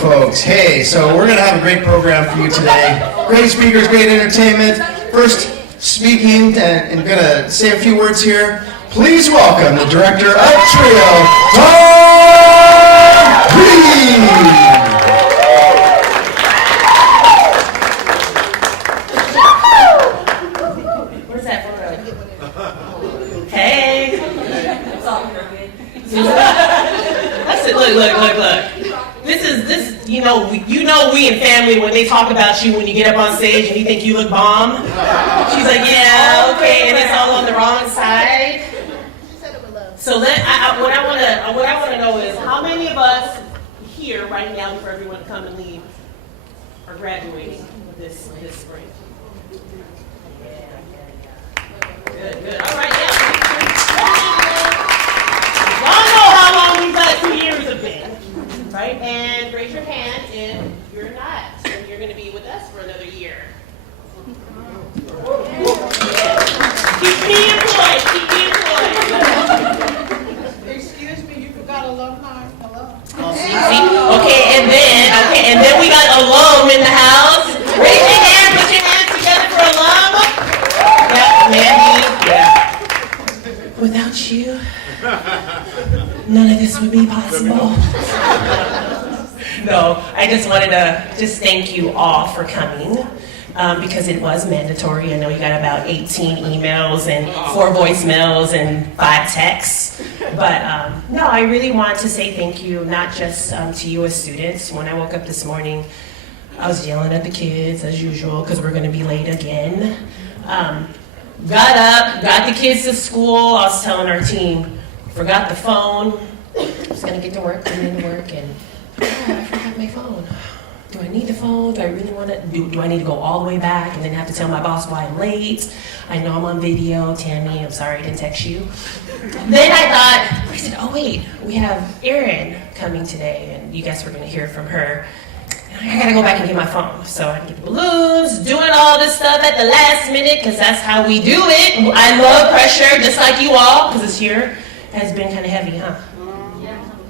folks. Hey, so we're going to have a great program for you today. Great speakers, great entertainment. First, speaking and going to say a few words here. Please welcome the director of Trio, Tom Reed. Where's that from? Hey. That's it. Look. This. You know, we in family when they talk about you when you get up on stage and you think you look bomb. She's like, yeah, okay, and it's all on the wrong side. So what I want to know is how many of us here right now before everyone come and leave are graduating this spring? Good. All right, yeah. Y'all know how long these last 2 years have been, right? And raise your hand if you're not, and you're going to be with us for another year. Keep me employed. Excuse me, you forgot alumni. Hello. Okay, and then we got alum in the house. Raise your hand, put your hands together for alum. Yeah, Mandy. Yeah. Without you, none of this would be possible. No, I just wanted to thank you all for coming. Because it was mandatory. I know you got about 18 emails and 4 voicemails and 5 texts. But no, I really want to say thank you, not just to you as students. When I woke up this morning, I was yelling at the kids as usual because we're going to be late again. Got up, got the kids to school. I was telling our team, forgot the phone. I was going to get to work, come into work, and I forgot my phone. Do I need the phone? Do I really want to? Do I need to go all the way back and then have to tell my boss why I'm late? I know I'm on video. Tammy, I'm sorry I didn't text you. Then I said, oh wait, we have Erin coming today and you guys were going to hear from her. I got to go back and get my phone. So I get the balloons, doing all this stuff at the last minute because that's how we do it. I love pressure just like you all because this year has been kind of heavy, huh?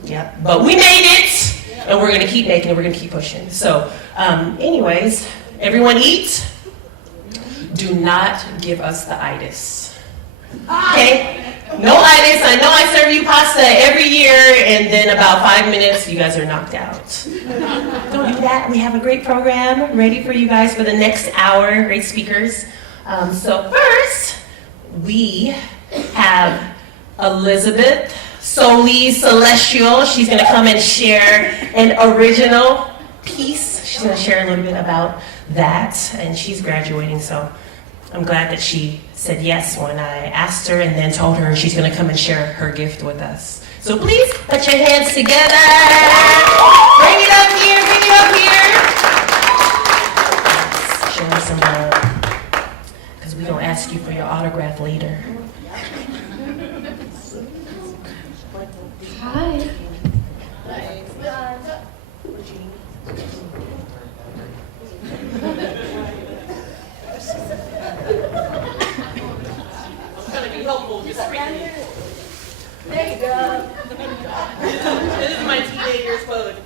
Yeah. But we made it. And we're going to keep making it. We're going to keep pushing. So, anyways, everyone eat. Do not give us the itis. Okay? No itis. I know I serve you pasta every year, and then about 5 minutes, you guys are knocked out. Don't do that. We have a great program ready for you guys for the next hour. Great speakers. So first, we have Elizabeth Soli Celestial. She's going to come and share an original piece. She's going to share a little bit about that, and she's graduating, so I'm glad that she said yes when I asked her and then told her she's going to come and share her gift with us. So please put your hands together. Bring it up here. Show us some love, because we're going to ask you for your autograph later. Hi. I'm trying to be helpful. Just there you go. This is my teenager's phone.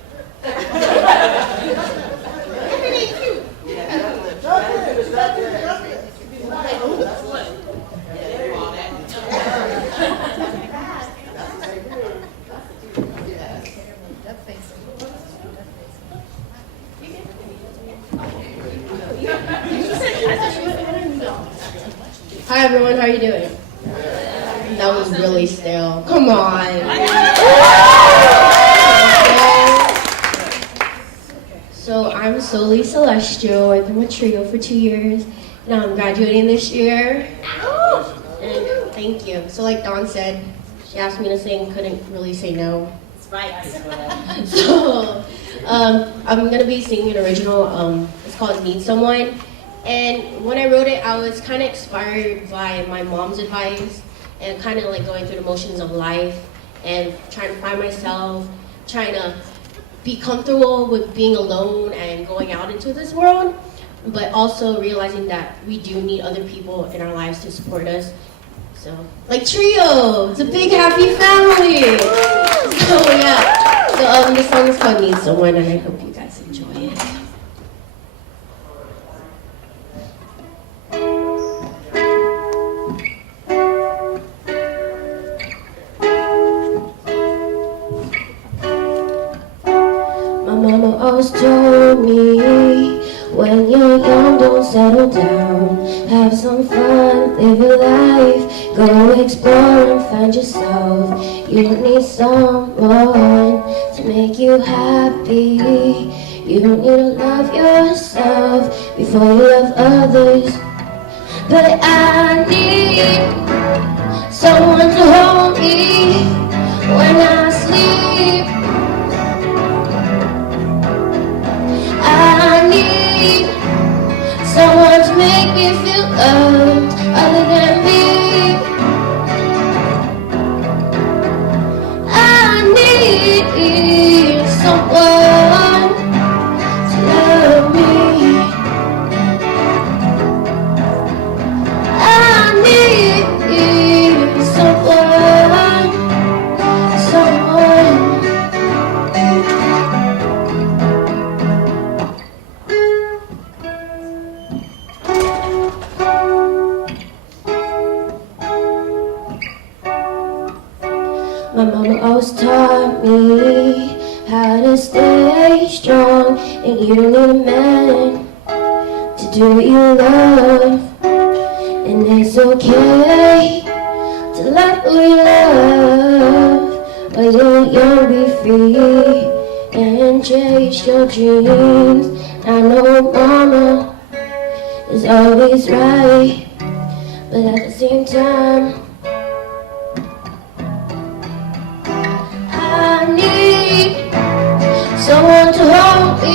Hi everyone, how are you doing? That was really stale. Come on. So I'm Soli Celestial. I've been with Trio for 2 years. Now I'm graduating this year. And thank you. So like Dawn said, she asked me to sing, couldn't really say no. That's right. So I'm going to be singing an original. It's called Need Someone. And when I wrote it, I was kind of inspired by my mom's advice and kind of like going through the motions of life and trying to find myself, trying to be comfortable with being alone and going out into this world, but also realizing that we do need other people in our lives to support us. So, like Trio, it's a big happy family. So yeah, so this song is called Need Someone, and I hope you guys always told me, when you're young, don't settle down. Have some fun, live your life, go explore and find yourself. You need someone to make you happy. You need to love yourself before you love others. But I need someone to hold me when I sleep. I need someone to make me feel loved other than me. I need someone to love me. I need someone, someone. My mama always taught me how to stay strong, and you don't need a man to do what you love. And it's okay to love who you love. While you're young, be free and chase your dreams. I know mama is always right, but at the same time, I need someone to hold me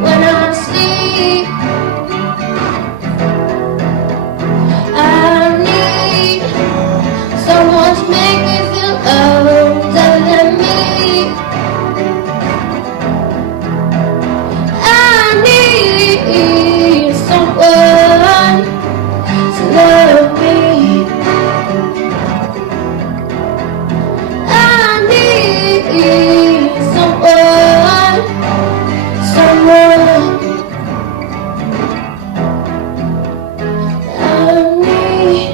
when I sleep. I need someone to make me feel loved other than me. I need someone to love me. I need someone, someone. I need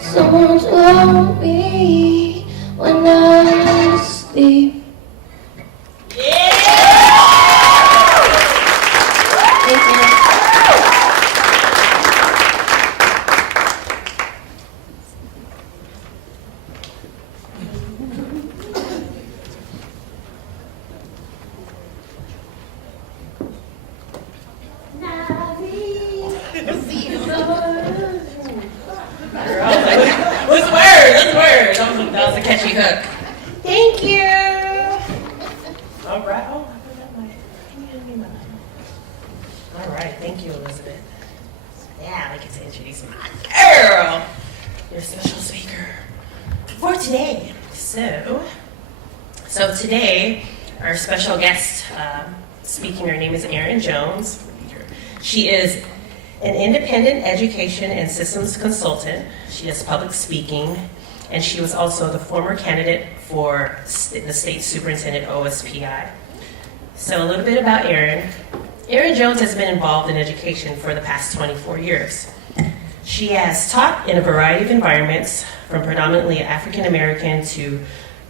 someone to hold me when I sleep. Thank you. What's the word? What's the word? That was a catchy hook. Thank you. All right. Oh, I forgot my. Can you hand me my? All right. Thank you, Elizabeth. Yeah, I get to introduce my girl, your special speaker for today. So today, our special guest speaking, her name is Erin Jones. She is an independent education and systems consultant. She does public speaking, and she was also the former candidate for the state superintendent OSPI. So a little bit about Erin. Erin Jones has been involved in education for the past 24 years. She has taught in a variety of environments, from predominantly African American to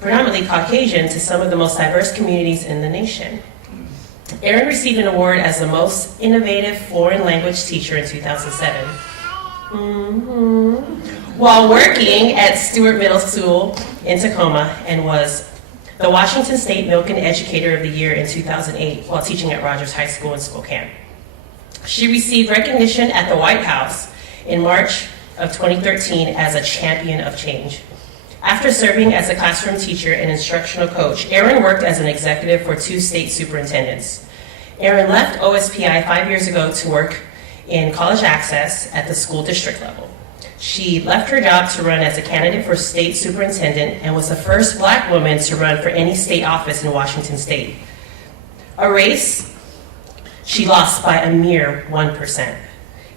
predominantly Caucasian, to some of the most diverse communities in the nation. Erin received an award as the most innovative foreign language teacher in 2007. While working at Stewart Middle School in Tacoma, and was the Washington State Milken Educator of the Year in 2008 while teaching at Rogers High School in Spokane. She received recognition at the White House in March of 2013 as a champion of change. After serving as a classroom teacher and instructional coach, Erin worked as an executive for 2 state superintendents. Erin left OSPI 5 years ago to work in college access at the school district level. She left her job to run as a candidate for state superintendent and was the first Black woman to run for any state office in Washington state. A race she lost by a mere 1%.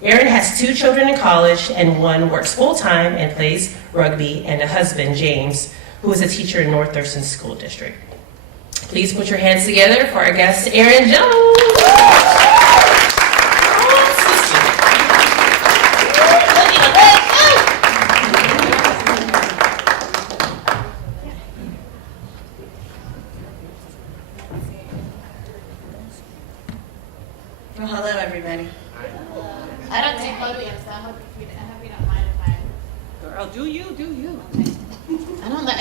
Erin has 2 children in college, and one works full-time and plays rugby, and a husband, James, who is a teacher in North Thurston School District. Please put your hands together for our guest, Erin Jones.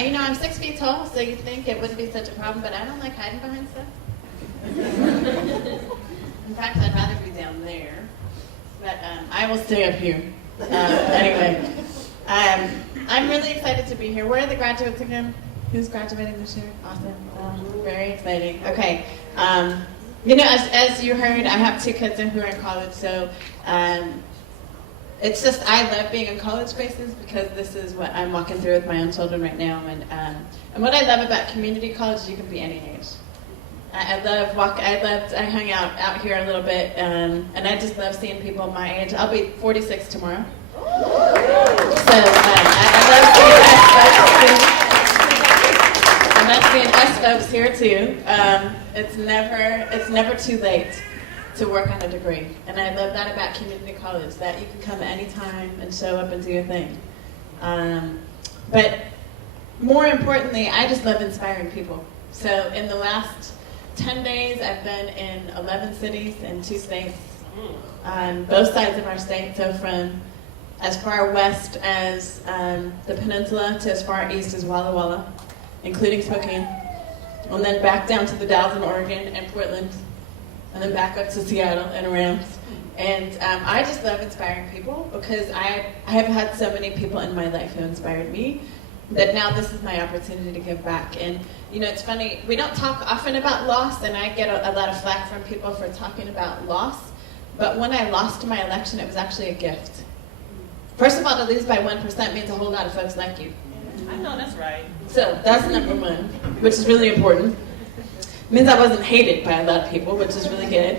you know, I'm 6 feet tall, so you'd think it wouldn't be such a problem, but I don't like hiding behind stuff. In fact, I'd rather be down there. But I will stay up here. Anyway, I'm really excited to be here. Where are the graduates again? Who's graduating this year? Awesome. Very exciting. Okay. You know, as you heard, I have 2 kids who are in college, so it's just, I love being in college spaces because this is what I'm walking through with my own children right now. And what I love about community college is you can be any age. I hung out here a little bit, and I just love seeing people my age. I'll be 46 tomorrow. So I love seeing us folks here too. It's never too late to work on a degree, and I love that about community college, that you can come anytime and show up and do your thing. But more importantly, I just love inspiring people. So in the last 10 days, I've been in 11 cities in 2 states, on both sides of our state, so from as far west as the peninsula to as far east as Walla Walla, including Spokane, and then back down to the Dalles in Oregon and Portland, and then back up to Seattle and around. And I just love inspiring people because I have had so many people in my life who inspired me that now this is my opportunity to give back. And you know, it's funny, we don't talk often about loss, and I get a lot of flack from people for talking about loss, but when I lost my election, it was actually a gift. First of all, to lose by 1% means a whole lot of folks like you. I know that's right. So that's number 1, which is really important. Means I wasn't hated by a lot of people, which is really good.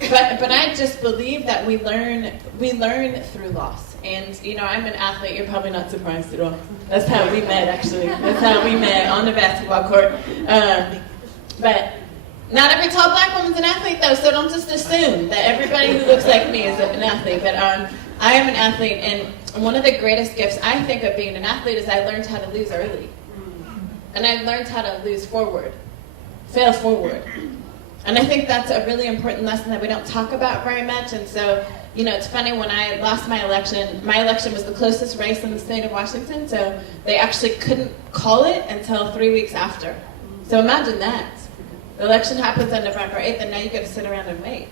But I just believe that we learn through loss. And you know, I'm an athlete. You're probably not surprised at all. That's how we met, actually. That's how we met on the basketball court. But not every tall black woman's an athlete, though. So don't just assume that everybody who looks like me is an athlete. But I am an athlete, and one of the greatest gifts I think of being an athlete is I learned how to lose early. And I learned how to lose forward, fail forward. And I think that's a really important lesson that we don't talk about very much. And so, you know, it's funny, when I lost my election was the closest race in the state of Washington, so they actually couldn't call it until 3 weeks after. So imagine that. The election happens on November 8th, and now you got to sit around and wait.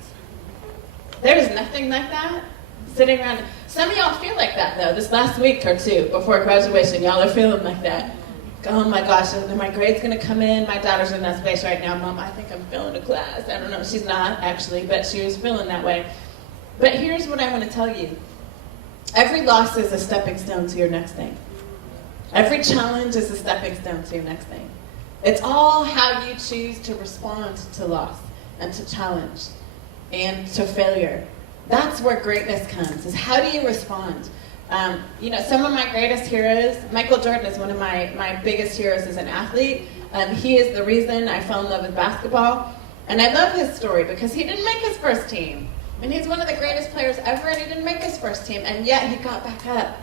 There is nothing like that. Sitting around. Some of y'all feel like that, though. This last week or 2 before graduation, y'all are feeling like that. Oh my gosh, are my grades going to come in? My daughter's in that space right now. Mom, I think I'm failing a class. I don't know. She's not, actually, but she was feeling that way. But here's what I want to tell you. Every loss is a stepping stone to your next thing. Every challenge is a stepping stone to your next thing. It's all how you choose to respond to loss and to challenge and to failure. That's where greatness comes, is how do you respond? You know, some of my greatest heroes, Michael Jordan is one of my biggest heroes as an athlete. He is the reason I fell in love with basketball. And I love his story because he didn't make his first team. And he's one of the greatest players ever, and he didn't make his first team, and yet he got back up.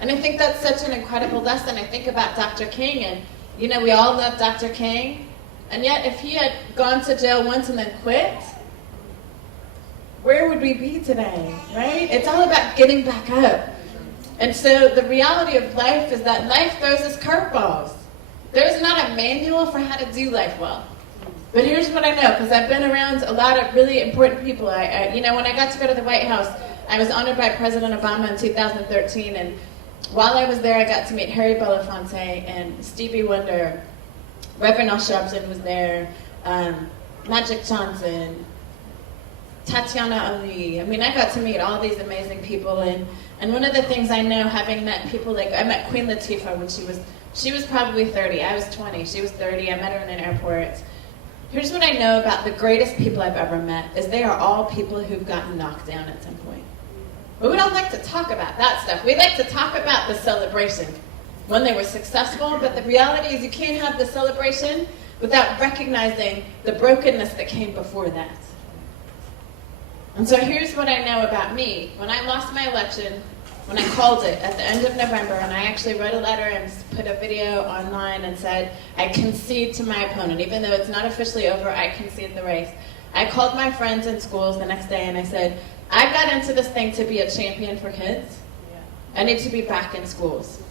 And I think that's such an incredible lesson. I think about Dr. King, and you know, we all love Dr. King, and yet if he had gone to jail once and then quit, where would we be today, right? It's all about getting back up. And so the reality of life is that life throws us curveballs. There's not a manual for how to do life well. But here's what I know, because I've been around a lot of really important people. You know, when I got to go to the White House, I was honored by President Obama in 2013, and while I was there, I got to meet Harry Belafonte and Stevie Wonder. Reverend Al Sharpton was there, Magic Johnson, Tatiana Ali. I mean, I got to meet all these amazing people, and one of the things I know, having met people like, I met Queen Latifah when she was probably 30. I was 20. She was 30. I met her in an airport. Here's what I know about the greatest people I've ever met, is they are all people who've gotten knocked down at some point. But we don't like to talk about that stuff. We like to talk about the celebration when they were successful, but the reality is you can't have the celebration without recognizing the brokenness that came before that. And so here's what I know about me. When I lost my election, when I called it at the end of November, and I actually wrote a letter and put a video online and said, I concede to my opponent. Even though it's not officially over, I concede the race. I called my friends in schools the next day and I said, I got into this thing to be a champion for kids. I need to be back in schools.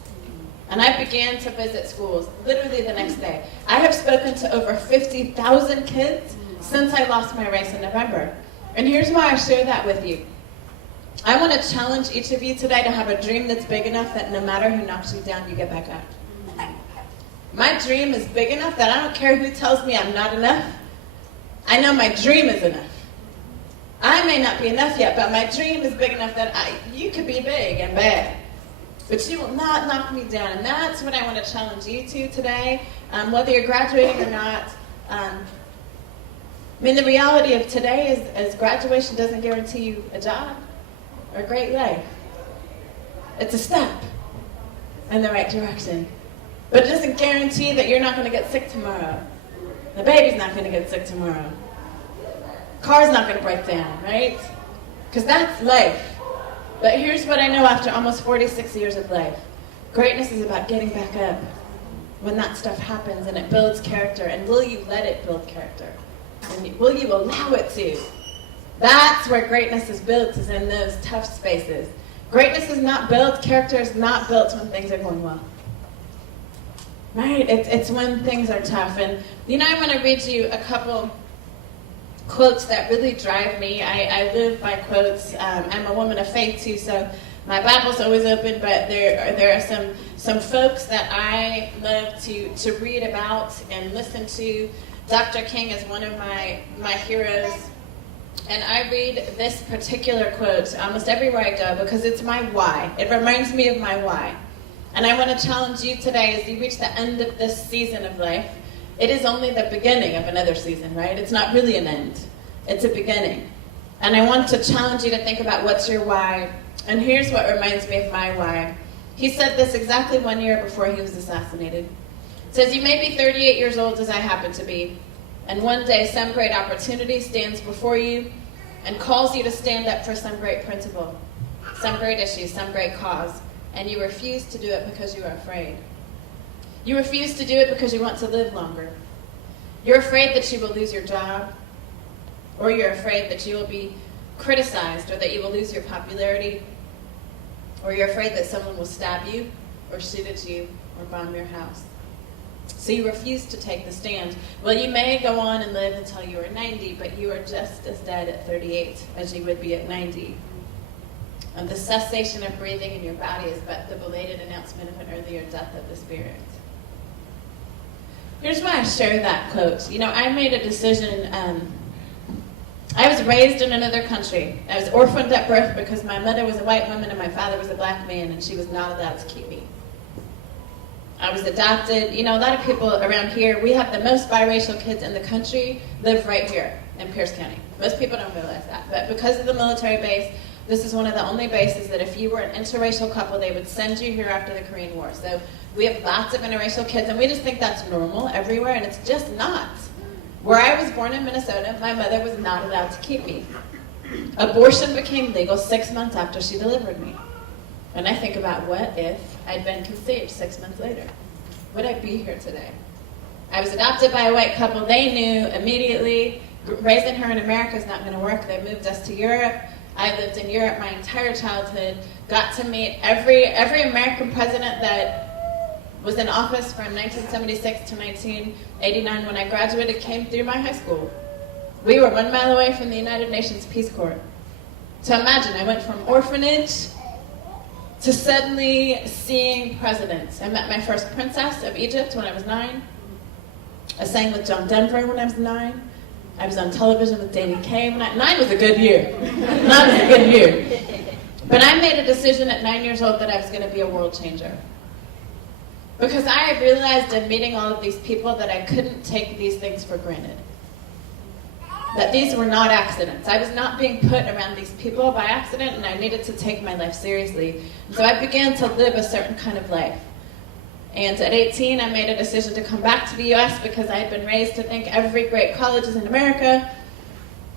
And I began to visit schools literally the next day. I have spoken to over 50,000 kids since I lost my race in November. And here's why I share that with you. I want to challenge each of you today to have a dream that's big enough that no matter who knocks you down, you get back up. My dream is big enough that I don't care who tells me I'm not enough. I know my dream is enough. I may not be enough yet, but my dream is big enough that you could be big and bad, but you will not knock me down. And that's what I want to challenge you to today, whether you're graduating or not. I mean, the reality of today is graduation doesn't guarantee you a job or a great life. It's a step in the right direction. But it doesn't guarantee that you're not going to get sick tomorrow. The baby's not going to get sick tomorrow. Car's not going to break down, right? Because that's life. But here's what I know after almost 46 years of life. Greatness is about getting back up when that stuff happens and it builds character. And will you let it build character? And will you allow it to? That's where greatness is built, is in those tough spaces. Greatness is not built, character is not built when things are going well. Right? It's when things are tough. And I want to read you a couple quotes that really drive me. I live by quotes. I'm a woman of faith too, so my Bible's always open, but there are some folks that I love to read about and listen to. Dr. King is one of my heroes. And I read this particular quote almost everywhere I go because it's my why. It reminds me of my why. And I want to challenge you today as you reach the end of this season of life. It is only the beginning of another season, right? It's not really an end. It's a beginning. And I want to challenge you to think about what's your why. And here's what reminds me of my why. He said this exactly 1 year before he was assassinated. It says, "You may be 38 years old as I happen to be, and one day some great opportunity stands before you and calls you to stand up for some great principle, some great issue, some great cause, and you refuse to do it because you are afraid. You refuse to do it because you want to live longer. You're afraid that you will lose your job, or you're afraid that you will be criticized, or that you will lose your popularity, or you're afraid that someone will stab you, or shoot at you, or bomb your house. So you refuse to take the stand. Well, you may go on and live until you are 90, but you are just as dead at 38 as you would be at 90. And the cessation of breathing in your body is but the belated announcement of an earlier death of the spirit." Here's why I share that quote. I made a decision. I was raised in another country. I was orphaned at birth because my mother was a white woman and my father was a black man, and she was not allowed to keep me. I was adopted. A lot of people around here, we have the most biracial kids in the country live right here in Pierce County. Most people don't realize that. But because of the military base, this is one of the only bases that if you were an interracial couple, they would send you here after the Korean War. So we have lots of interracial kids, and we just think that's normal everywhere, and it's just not. Where I was born in Minnesota, my mother was not allowed to keep me. Abortion became legal 6 months after she delivered me. And I think about, what if I'd been conceived 6 months later? Would I be here today? I was adopted by a white couple. They knew immediately, raising her in America is not going to work. They moved us to Europe. I lived in Europe my entire childhood, got to meet every American president that was in office from 1976 to 1989. When I graduated, came through my high school. We were 1 mile away from the United Nations Peace Corps. So imagine, I went from orphanage to suddenly seeing presidents. I met my first princess of Egypt when I was 9. I sang with John Denver when I was 9. I was on television with Danny Kaye when 9 was a good year. 9 was a good year. But I made a decision at 9 years old that I was going to be a world changer. Because I had realized in meeting all of these people that I couldn't take these things for granted. That these were not accidents. I was not being put around these people by accident, and I needed to take my life seriously. So I began to live a certain kind of life. And at 18, I made a decision to come back to the U.S. because I had been raised to think every great college is in America.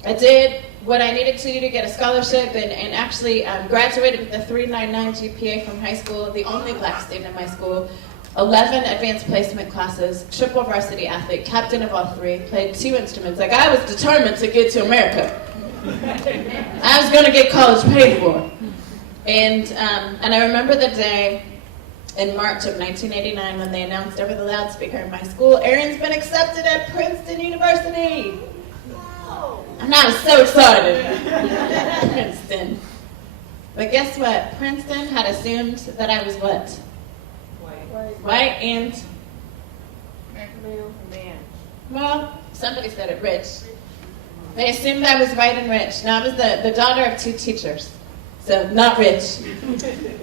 I did what I needed to do to get a scholarship and actually graduated with a 3.99 GPA from high school, the only black student in my school, 11 advanced placement classes, triple varsity athlete, captain of all 3, played 2 instruments. Like, I was determined to get to America. I was going to get college paid for. And I remember the day in March of 1989 when they announced over the loudspeaker in my school, Aaron's been accepted at Princeton University. And I was so excited. Princeton. But guess what? Princeton had assumed that I was what? White and? Well, somebody said it, rich. They assumed I was white and rich. Now, I was the daughter of 2 teachers, so not rich.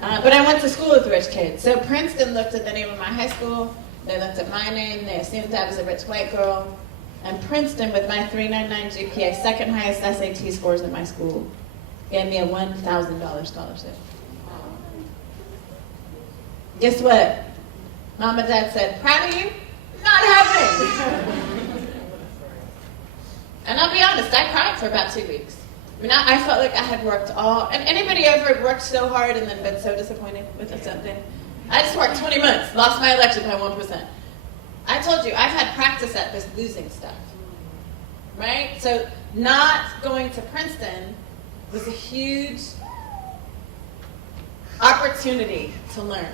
But I went to school with rich kids. So Princeton looked at the name of my high school. They looked at my name. They assumed I was a rich white girl. And Princeton, with my 3.99 GPA, second highest SAT scores in my school, gave me a $1,000 scholarship. Guess what? Mom and Dad said, proud of you? Not happening. And I'll be honest, I cried for about 2 weeks. I mean, I felt like I had worked and anybody ever worked so hard and then been so disappointed with something? I just worked 20 months, lost my election by 1%. I told you, I've had practice at this losing stuff, right? So not going to Princeton was a huge opportunity to learn.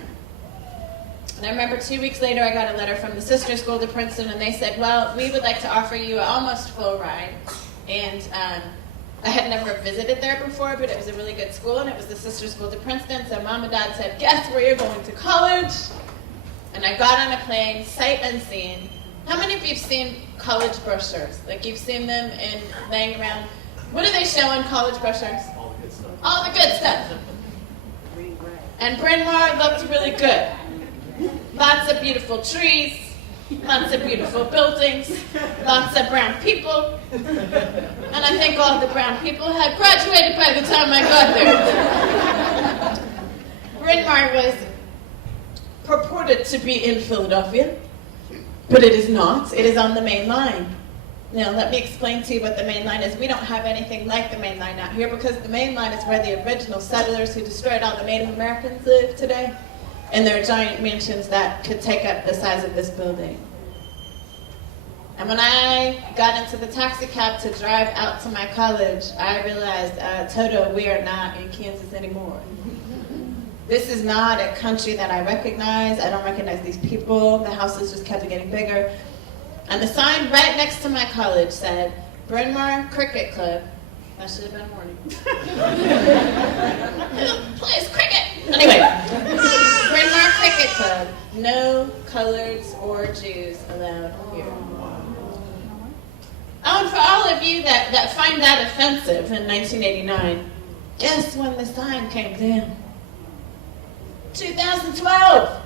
And I remember 2 weeks later, I got a letter from the sister school to Princeton, and they said, well, we would like to offer you an almost full ride. And I had never visited there before, but it was a really good school, and it was the sister school to Princeton. So Mom and Dad said, guess where you're going to college? And I got on a plane, sight unseen. How many of you have seen college brochures? Like, you've seen them laying around. What do they show in college brochures? All the good stuff. All the good stuff. And Bryn Mawr looked really good. Lots of beautiful trees, lots of beautiful buildings, lots of brown people. And I think all the brown people had graduated by the time I got there. Bryn Mawr was purported to be in Philadelphia, but it is not. It is on the main line. Now, let me explain to you what the main line is. We don't have anything like the main line out here because the main line is where the original settlers who destroyed all the Native Americans live today. And there are giant mansions that could take up the size of this building. And when I got into the taxi cab to drive out to my college, I realized, Toto, we are not in Kansas anymore. This is not a country that I recognize. I don't recognize these people. The houses just kept getting bigger. And the sign right next to my college said, Bryn Mawr Cricket Club. That should have been a warning. Who plays cricket? Anyway, Bryn Mawr Cricket Club. No coloreds or Jews allowed here. Oh, and for all of you that find that offensive in 1989, guess when the sign came down? 2012.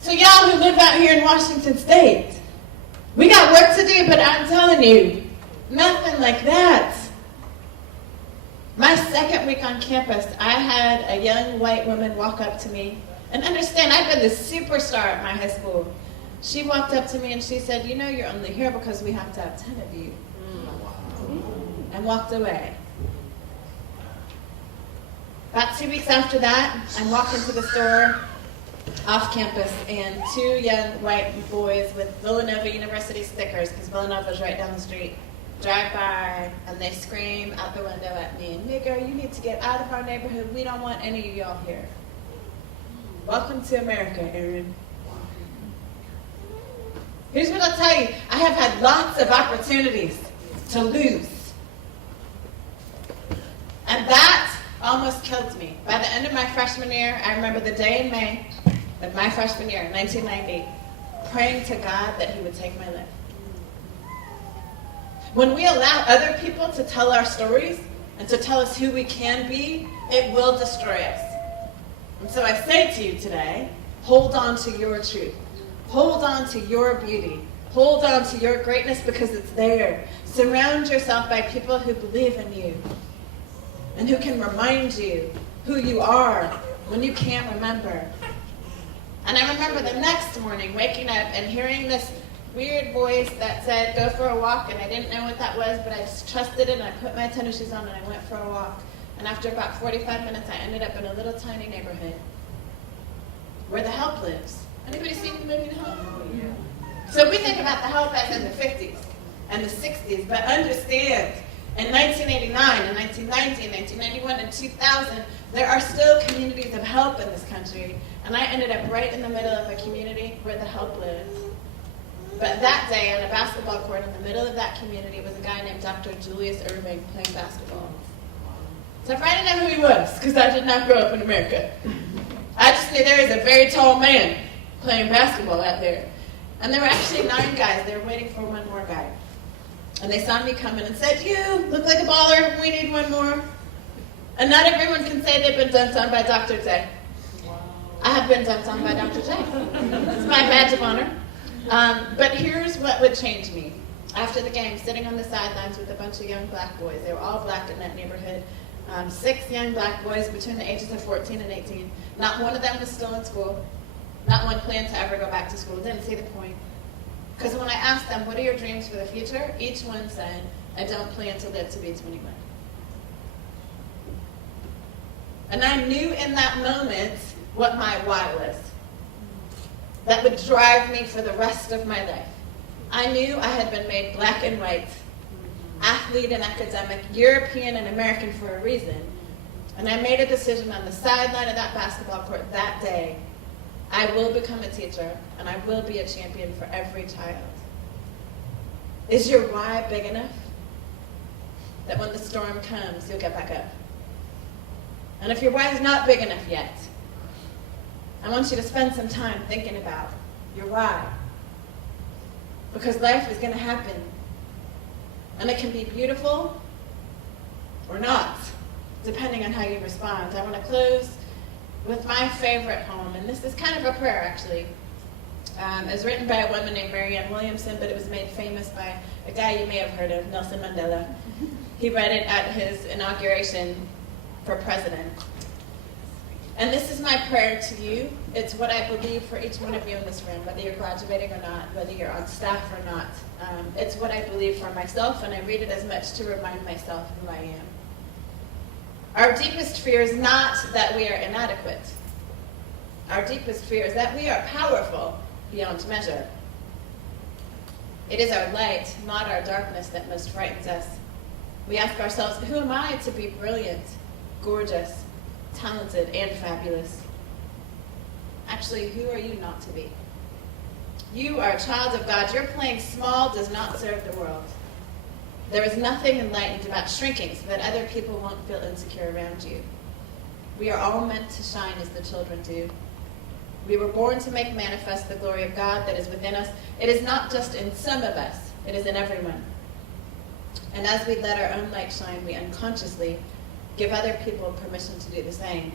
So y'all who live out here in Washington State, we got work to do, but I'm telling you, nothing like that. My second week on campus, I had a young white woman walk up to me. And understand, I've been the superstar at my high school. She walked up to me and she said, you know you're only here because we have to have 10 of you. And walked away. About 2 weeks after that, I'm walking to the store off campus, and 2 young white boys with Villanova University stickers, because Villanova's right down the street, drive by and they scream out the window at me, nigger, you need to get out of our neighborhood. We don't want any of y'all here. Welcome to America, Aaron. Here's what I'll tell you. I have had lots of opportunities to lose. And that almost killed me. By the end of my freshman year, I remember the day in May of my freshman year, 1990, praying to God that he would take my life. When we allow other people to tell our stories and to tell us who we can be, it will destroy us. And so I say to you today, hold on to your truth. Hold on to your beauty. Hold on to your greatness because it's there. Surround yourself by people who believe in you and who can remind you who you are when you can't remember. And I remember the next morning waking up and hearing this weird voice that said, go for a walk, and I didn't know what that was, but I just trusted it, and I put my tennis shoes on and I went for a walk. And after about 45 minutes, I ended up in a little tiny neighborhood where the Help lives. Anybody seen the movie The Help? So we think about the Help as in the 50s and the 60s, but understand, in 1989, and 1990, and 1991, and 2000, There are still communities of help in this country, and I ended up right in the middle of a community where the help lives. But that day on a basketball court in the middle of that community was a guy named Dr. Julius Irving playing basketball. So I tried to know who he was, because I did not grow up in America. I just knew there was a very tall man playing basketball out there. And there were actually 9 guys. They were waiting for one more guy. And they saw me coming and said, "You look like a baller. We need one more." And not everyone can say they've been dunked on by Dr. J. I have been dunked on by Dr. J. It's my badge of honor. But here's what would change me. After the game, sitting on the sidelines with a bunch of young black boys. They were all black in that neighborhood. 6 young black boys between the ages of 14 and 18. Not one of them was still in school. Not one planned to ever go back to school. Didn't see the point. Because when I asked them, "What are your dreams for the future?" each one said, "I don't plan to live to be 21. And I knew in that moment what my why was. That would drive me for the rest of my life. I knew I had been made black and white, athlete and academic, European and American for a reason. And I made a decision on the sideline of that basketball court that day. I will become a teacher, and I will be a champion for every child. Is your why big enough? That when the storm comes, you'll get back up. And if your why is not big enough yet, I want you to spend some time thinking about your why. Because life is going to happen. And it can be beautiful or not, depending on how you respond. I want to close with my favorite poem, and this is kind of a prayer, actually. It was written by a woman named Marianne Williamson, but it was made famous by a guy you may have heard of, Nelson Mandela. He read it at his inauguration for president. And this is my prayer to you. It's what I believe for each one of you in this room, whether you're graduating or not, whether you're on staff or not. It's what I believe for myself, and I read it as much to remind myself who I am. Our deepest fear is not that we are inadequate. Our deepest fear is that we are powerful beyond measure. It is our light, not our darkness, that most frightens us. We ask ourselves, who am I to be brilliant, gorgeous, talented, and fabulous? Actually, who are you not to be? You are a child of God. Your playing small does not serve the world. There is nothing enlightened about shrinking so that other people won't feel insecure around you. We are all meant to shine as the children do. We were born to make manifest the glory of God that is within us. It is not just in some of us, it is in everyone. And as we let our own light shine, we unconsciously give other people permission to do the same.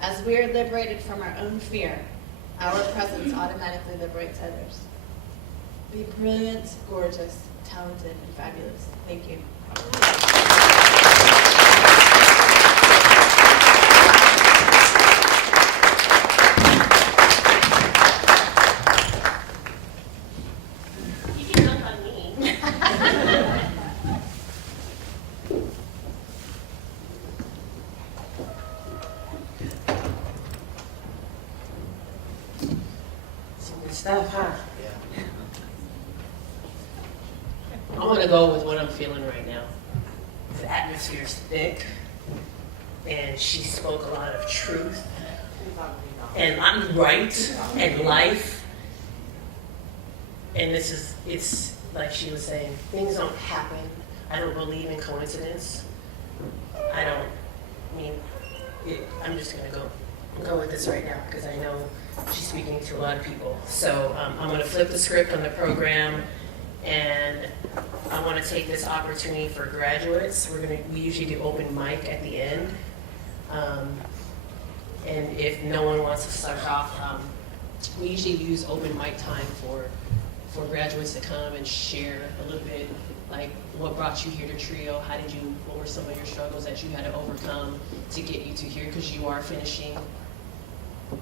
As we are liberated from our own fear, our presence automatically liberates others. Be brilliant, gorgeous, talented, and fabulous. Thank you. You can dunk on me. Some good stuff, huh? I want to go with what I'm feeling right now. The atmosphere's thick, and she spoke a lot of truth, and I'm right, and life. And it's like she was saying, things don't happen. I don't believe in coincidence. I'm just going to go with this right now because I know she's speaking to a lot of people. So I'm going to flip the script on the program. And I want to take this opportunity for graduates. We usually do open mic at the end. And if no one wants to start off, we usually use open mic time for graduates to come and share a little bit, like what brought you here to Trio, what were some of your struggles that you had to overcome to get you to here, because you are finishing.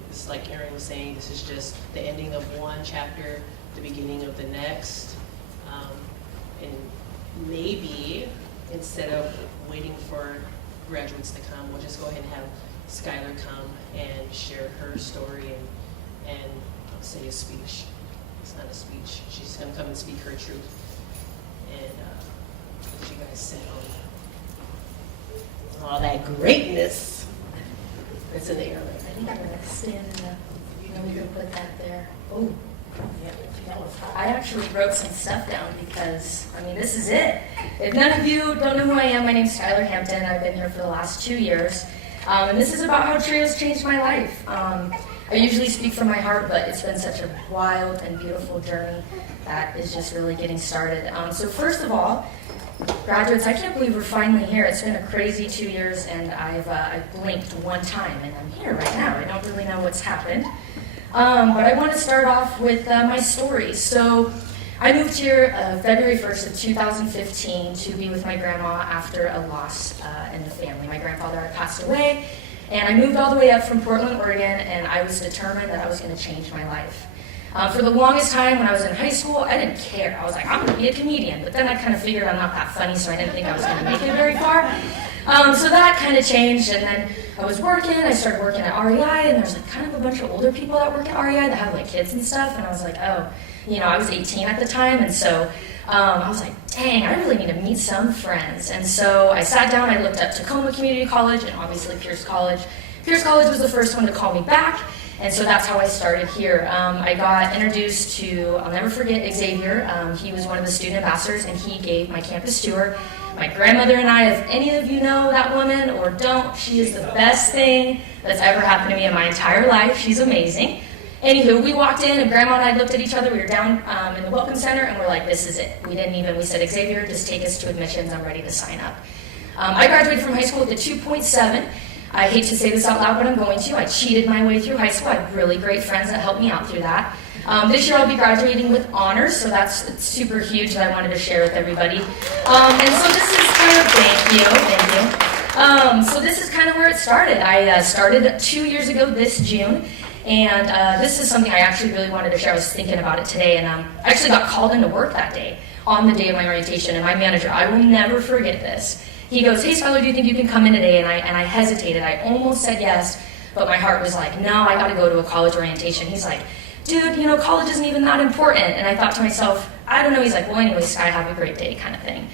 It's like Erin was saying, this is just the ending of one chapter, the beginning of the next. And maybe instead of waiting for graduates to come, we'll just go ahead and have Skylar come and share her story and say a speech. It's not a speech. She's going to come and speak her truth. And let you guys sit on all that greatness It's in the air. I think I'm gonna stand in the, we can put that there. Oh, Yeah. I actually wrote some stuff down because, I mean, this is it. If none of you don't know who I am, my name's Skylar Hampton. I've been here for the last 2 years. And this is about how trios changed my life. I usually speak from my heart, but it's been such a wild and beautiful journey that is just really getting started. So first of all, graduates, I can't believe we're finally here. It's been a crazy 2 years, and I've blinked one time, and I'm here right now. I don't really know what's happened. But I want to start off with my story. So I moved here February 1st of 2015 to be with my grandma after a loss in the family. My grandfather had passed away, and I moved all the way up from Portland, Oregon, and I was determined that I was going to change my life. For the longest time when I was in high school, I didn't care. I was like, I'm going to be a comedian. But then I kind of figured I'm not that funny, so I didn't think I was going to make it very far. So that kind of changed, and then I was working. I started working at REI, and there's like kind of a bunch of older people that work at REI that have like kids and stuff. And I was like, oh, I was 18 at the time, and so I was like, dang, I really need to meet some friends. And so I sat down. I looked up Tacoma Community College and obviously Pierce College. Pierce College was the first one to call me back. And so that's how I started here. I got introduced to, I'll never forget, Xavier. He was one of the student ambassadors, and he gave my campus tour. My grandmother and I, if any of you know that woman or don't, she is the best thing that's ever happened to me in my entire life. She's amazing. Anywho, we walked in, and Grandma and I looked at each other. We were down in the Welcome Center, and we're like, this is it. We said, Xavier, just take us to admissions. I'm ready to sign up. I graduated from high school with a 2.7. I hate to say this out loud, but I'm going to. I cheated my way through high school. I had really great friends that helped me out through that. This year I'll be graduating with honors, so that's super huge that I wanted to share with everybody. And so this is kind of, thank you. So this is kind of where it started. I started 2 years ago this June, and this is something I actually really wanted to share. I was thinking about it today, and I actually got called into work that day on the day of my orientation, and my manager, I will never forget this. He goes, hey, Skylar, do you think you can come in today? And I hesitated. I almost said yes, but my heart was like, no, I got to go to a college orientation. He's like, dude, college isn't even that important. And I thought to myself, I don't know. He's like, well, anyway, Sky, have a great day kind of thing.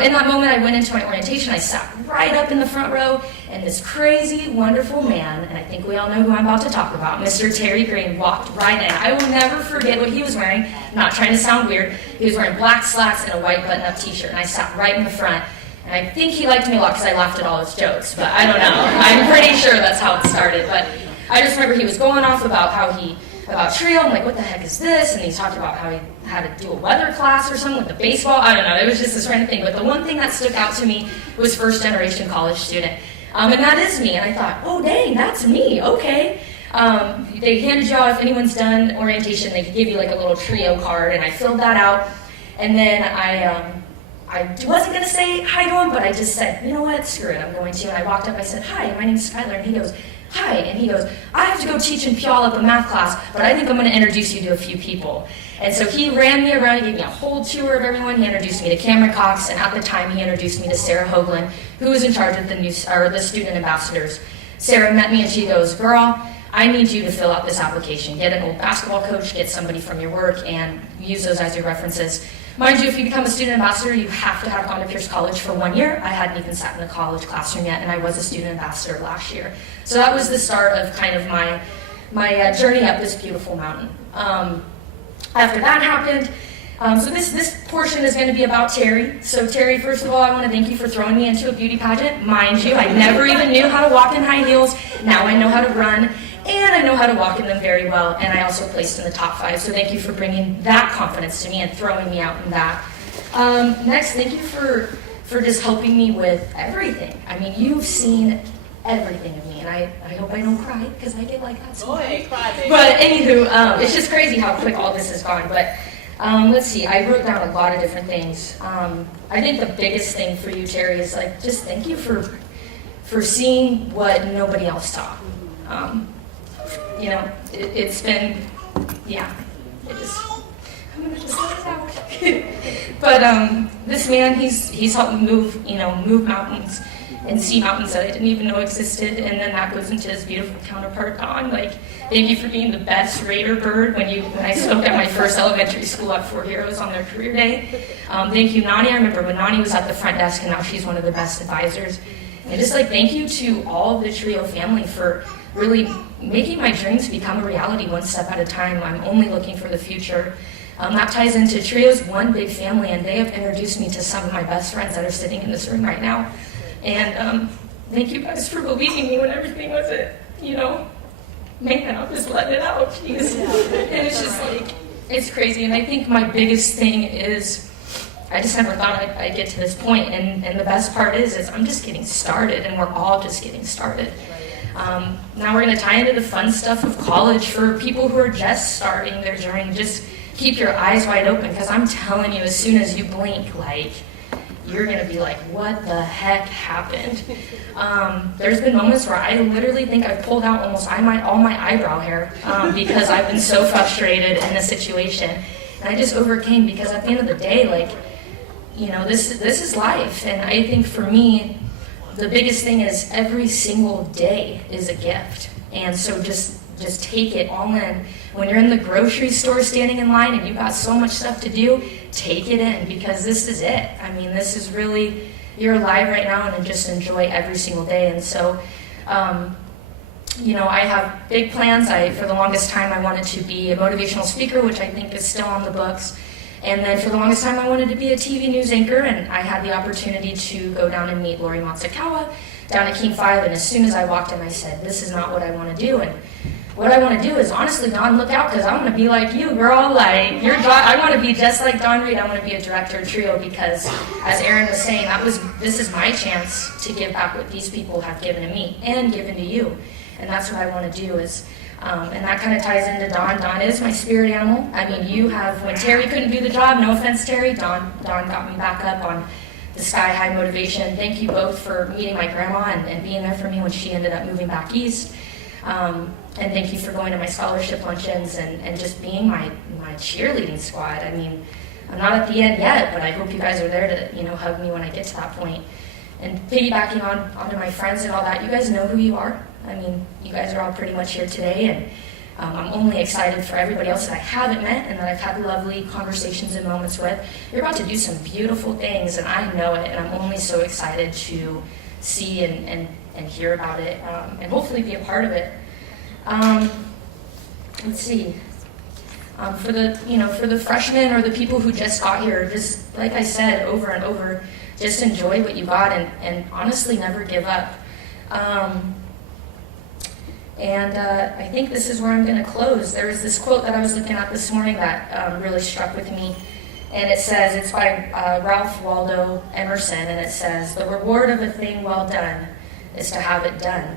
In that moment, I went into my orientation. I sat right up in the front row, and this crazy, wonderful man, and I think we all know who I'm about to talk about, Mr. Terry Green, walked right in. I will never forget what he was wearing. I'm not trying to sound weird. He was wearing black slacks and a white button-up t-shirt, and I sat right in the front. And I think he liked me a lot because I laughed at all his jokes, but I don't know. I'm pretty sure that's how it started. But I just remember he was going off about about trio. I'm like, what the heck is this? And he talked about how he had to do a weather class or something with the baseball. I don't know. It was just this random thing. But the one thing that stuck out to me was first generation college student. And that is me. And I thought, oh, dang, that's me. Okay. They handed you out, if anyone's done orientation, they could give you like a little trio card. And I filled that out. And then I wasn't going to say hi to him, but I just said, you know what, screw it, I'm going to. And I walked up, I said, hi, my name's Skylar. And he goes, hi. And he goes, I have to go teach in Puyallup a math class, but I think I'm going to introduce you to a few people. And so he ran me around, he gave me a whole tour of everyone. He introduced me to Cameron Cox, and at the time he introduced me to Sarah Hoagland, who was in charge of the student ambassadors. Sarah met me and she goes, girl, I need you to fill out this application. Get an old basketball coach, get somebody from your work, and use those as your references. Mind you, if you become a student ambassador, you have to have gone to Pierce College for 1 year. I hadn't even sat in the college classroom yet, and I was a student ambassador last year. So that was the start of kind of my journey up this beautiful mountain. After that happened, so this portion is going to be about Terry. So Terry, first of all, I want to thank you for throwing me into a beauty pageant. Mind you, I never even knew how to walk in high heels. Now I know how to run. And I know how to walk in them very well, and I also placed in the top 5. So thank you for bringing that confidence to me and throwing me out in that. Next, thank you for just helping me with everything. I mean, you've seen everything of me, and I hope I don't cry, because I get like that sometimes. But anywho, it's just crazy how quick all this has gone. But let's see, I wrote down a lot of different things. I think the biggest thing for you, Terry, is like just thank you for seeing what nobody else saw. It's been, yeah, it is. I'm gonna just let it out. But this man, he's helped me move mountains and see mountains that I didn't even know existed. And then that goes into his beautiful counterpart, Don. Like, thank you for being the best Raider bird when I spoke at my first elementary school at Four Heroes on their career day. Thank you, Nani. I remember when Nani was at the front desk, and now she's one of the best advisors. And just thank you to all of the Trio family for really making my dreams become a reality one step at a time. I'm only looking for the future. That ties into Trio's one big family, and they have introduced me to some of my best friends that are sitting in this room right now. And thank you guys for believing me when everything wasn't, man, I'm just letting it out, jeez. And it's just like, it's crazy. And I think my biggest thing is, I just never thought I'd get to this point. And the best part is I'm just getting started, and we're all just getting started. Now we're going to tie into the fun stuff of college for people who are just starting their journey. Just keep your eyes wide open, because I'm telling you, as soon as you blink, you're going to be like, what the heck happened? There's been moments where I literally think I've pulled out almost all my eyebrow hair because I've been so frustrated in a situation. And I just overcame, because at the end of the day, this is life. And I think for me, the biggest thing is every single day is a gift. And so just take it all in. When you're in the grocery store standing in line and you've got so much stuff to do, take it in, because this is it. I mean, this is really, you're alive right now, and just enjoy every single day. And so, I have big plans. For the longest time, I wanted to be a motivational speaker, which I think is still on the books. And then for the longest time, I wanted to be a TV news anchor, and I had the opportunity to go down and meet Lori Matsukawa down at King 5, and as soon as I walked in, I said, this is not what I want to do. And what I want to do is, honestly, Dawn, look out, because I want to be like you, girl. I want to be just like Dawn Reed. I want to be a director of Trio, because, as Aaron was saying, this is my chance to give back what these people have given to me and given to you. And that's what I want to do is, and that kind of ties into Dawn. Dawn is my spirit animal. I mean, when Terry couldn't do the job, no offense, Terry, Dawn got me back up on the sky high motivation. Thank you both for meeting my grandma and being there for me when she ended up moving back east. And thank you for going to my scholarship luncheons and just being my cheerleading squad. I mean, I'm not at the end yet, but I hope you guys are there to, hug me when I get to that point. And piggybacking onto my friends and all that, you guys know who you are. I mean, you guys are all pretty much here today, and I'm only excited for everybody else that I haven't met and that I've had lovely conversations and moments with. You're about to do some beautiful things, and I know it, and I'm only so excited to see and hear about it, and hopefully be a part of it. Let's see. For the freshmen or the people who just got here, just like I said over and over, just enjoy what you got and honestly never give up. I think this is where I'm going to close. There was this quote that I was looking at this morning that really struck with me. And it says, it's by Ralph Waldo Emerson, and it says, "The reward of a thing well done is to have it done."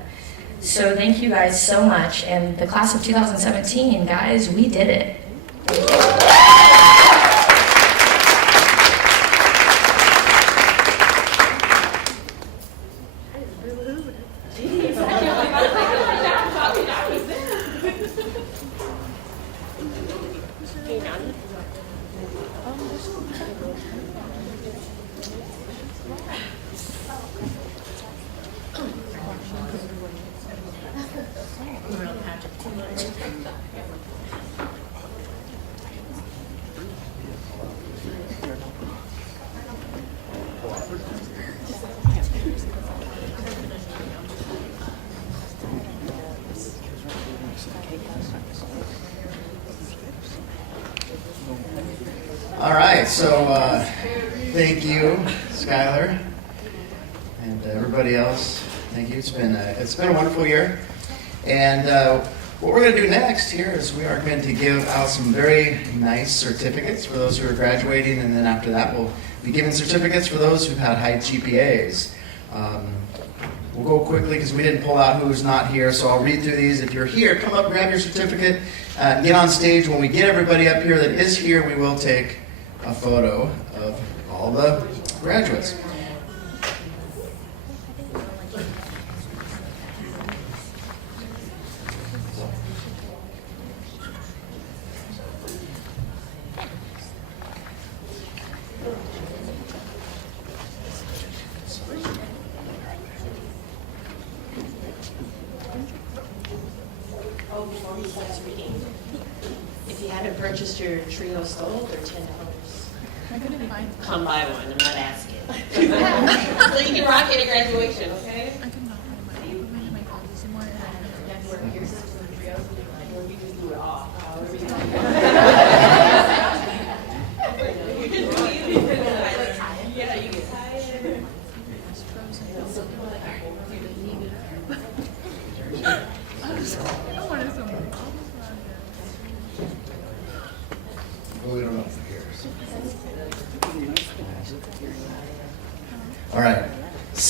So thank you guys so much. And the class of 2017, guys, we did it. All right, so thank you, Skylar, and everybody else. Thank you. It's been a wonderful year, and what we're going to do next here is we are going to give out some very nice certificates for those who are graduating, and then after that we'll be giving certificates for those who've had high GPAs. We'll go quickly because we didn't pull out who's not here, so I'll read through these. If you're here, come up, grab your certificate, get on stage. When we get everybody up here that is here, we will take a photo of all the graduates. Oh, before he starts reading, if you haven't purchased your Trio Sold, they're $10. Come buy one. I'm not asking. So you can rock it at graduation, okay?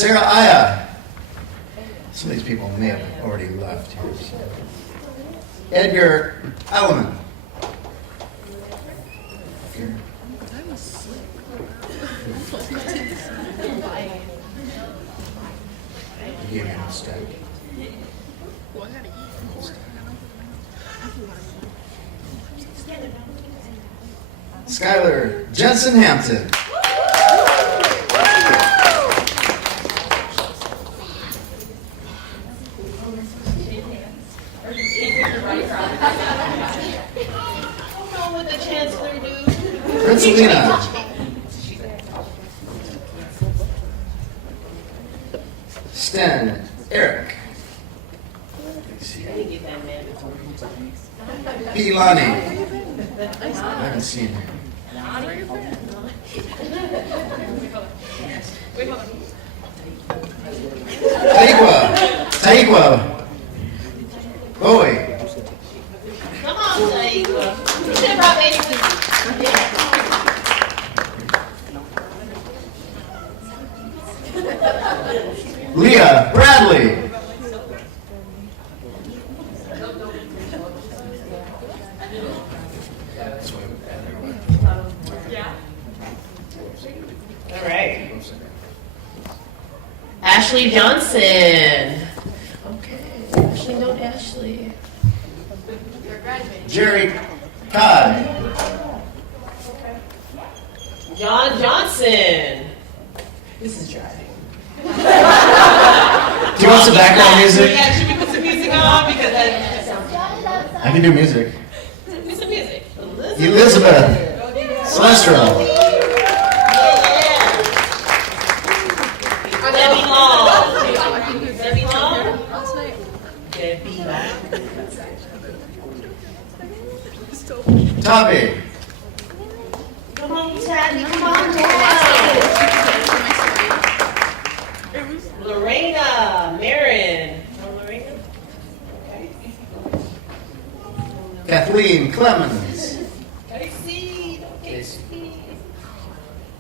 Sarah Aya. Some of these people may have already left here. So. Edgar Alleman. Here. You gave me a mistake. Skylar Jensen Hampton. Come on with the chancellor, dude. Princelina. Sten Eric. Pilani. I haven't seen her. Taigua. Bowie. Come on, Saeed. You should have brought baby with you. Leah Bradley. All right. Ashley Johnson. Okay. Ashley, no Ashley. Jerry Kai. John Johnson. This is driving. Do you want some background music? Yeah, should we put some music on? Because that I can do music. do some music. Elizabeth Celestro. Debbie Long. Debbie Long. Debbie Long. Tommy. Come on, Tabby. Come on, Tabby. Lorena. Marin. Oh, Lorena. Okay. Kathleen Clemens. Casey. Casey.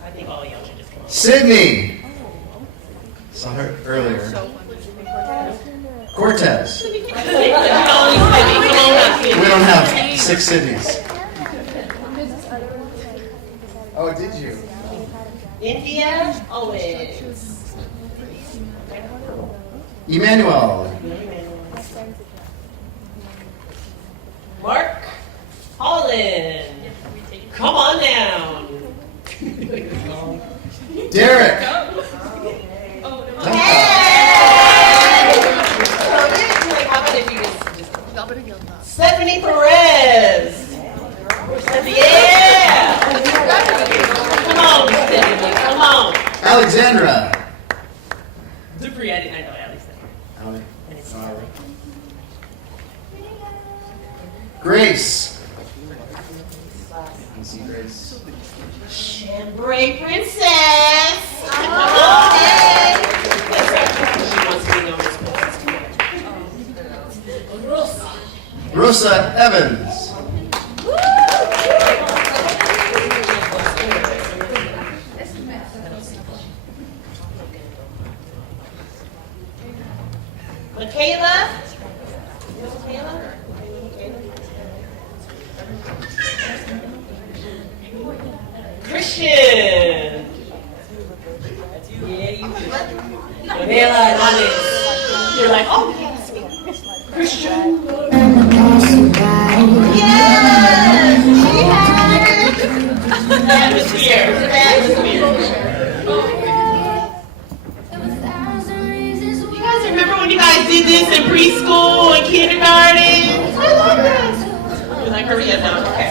I think all y'all should just come on. Sydney. Saw her earlier. Cortez. We don't have 6 Sydneys. Oh, did you? India. Always. Emmanuel. Mark Holland. Come on down. Derek. Stephanie Perez. Yeah. Come on, Stephanie. Come on. Alexandra. Dupree, I know Alexandra. Grace. I see Grace. Chambray Princess. Come on. She wants to be known as Princess. Rosa Evans. Michaela. Christian. Yeah, you do. Michaela and Alex. You're like, oh, yes. Christian. Yes. Atmosphere. You guys remember when you guys did this in preschool and kindergarten? I love that. You're like, hurry up now. Okay.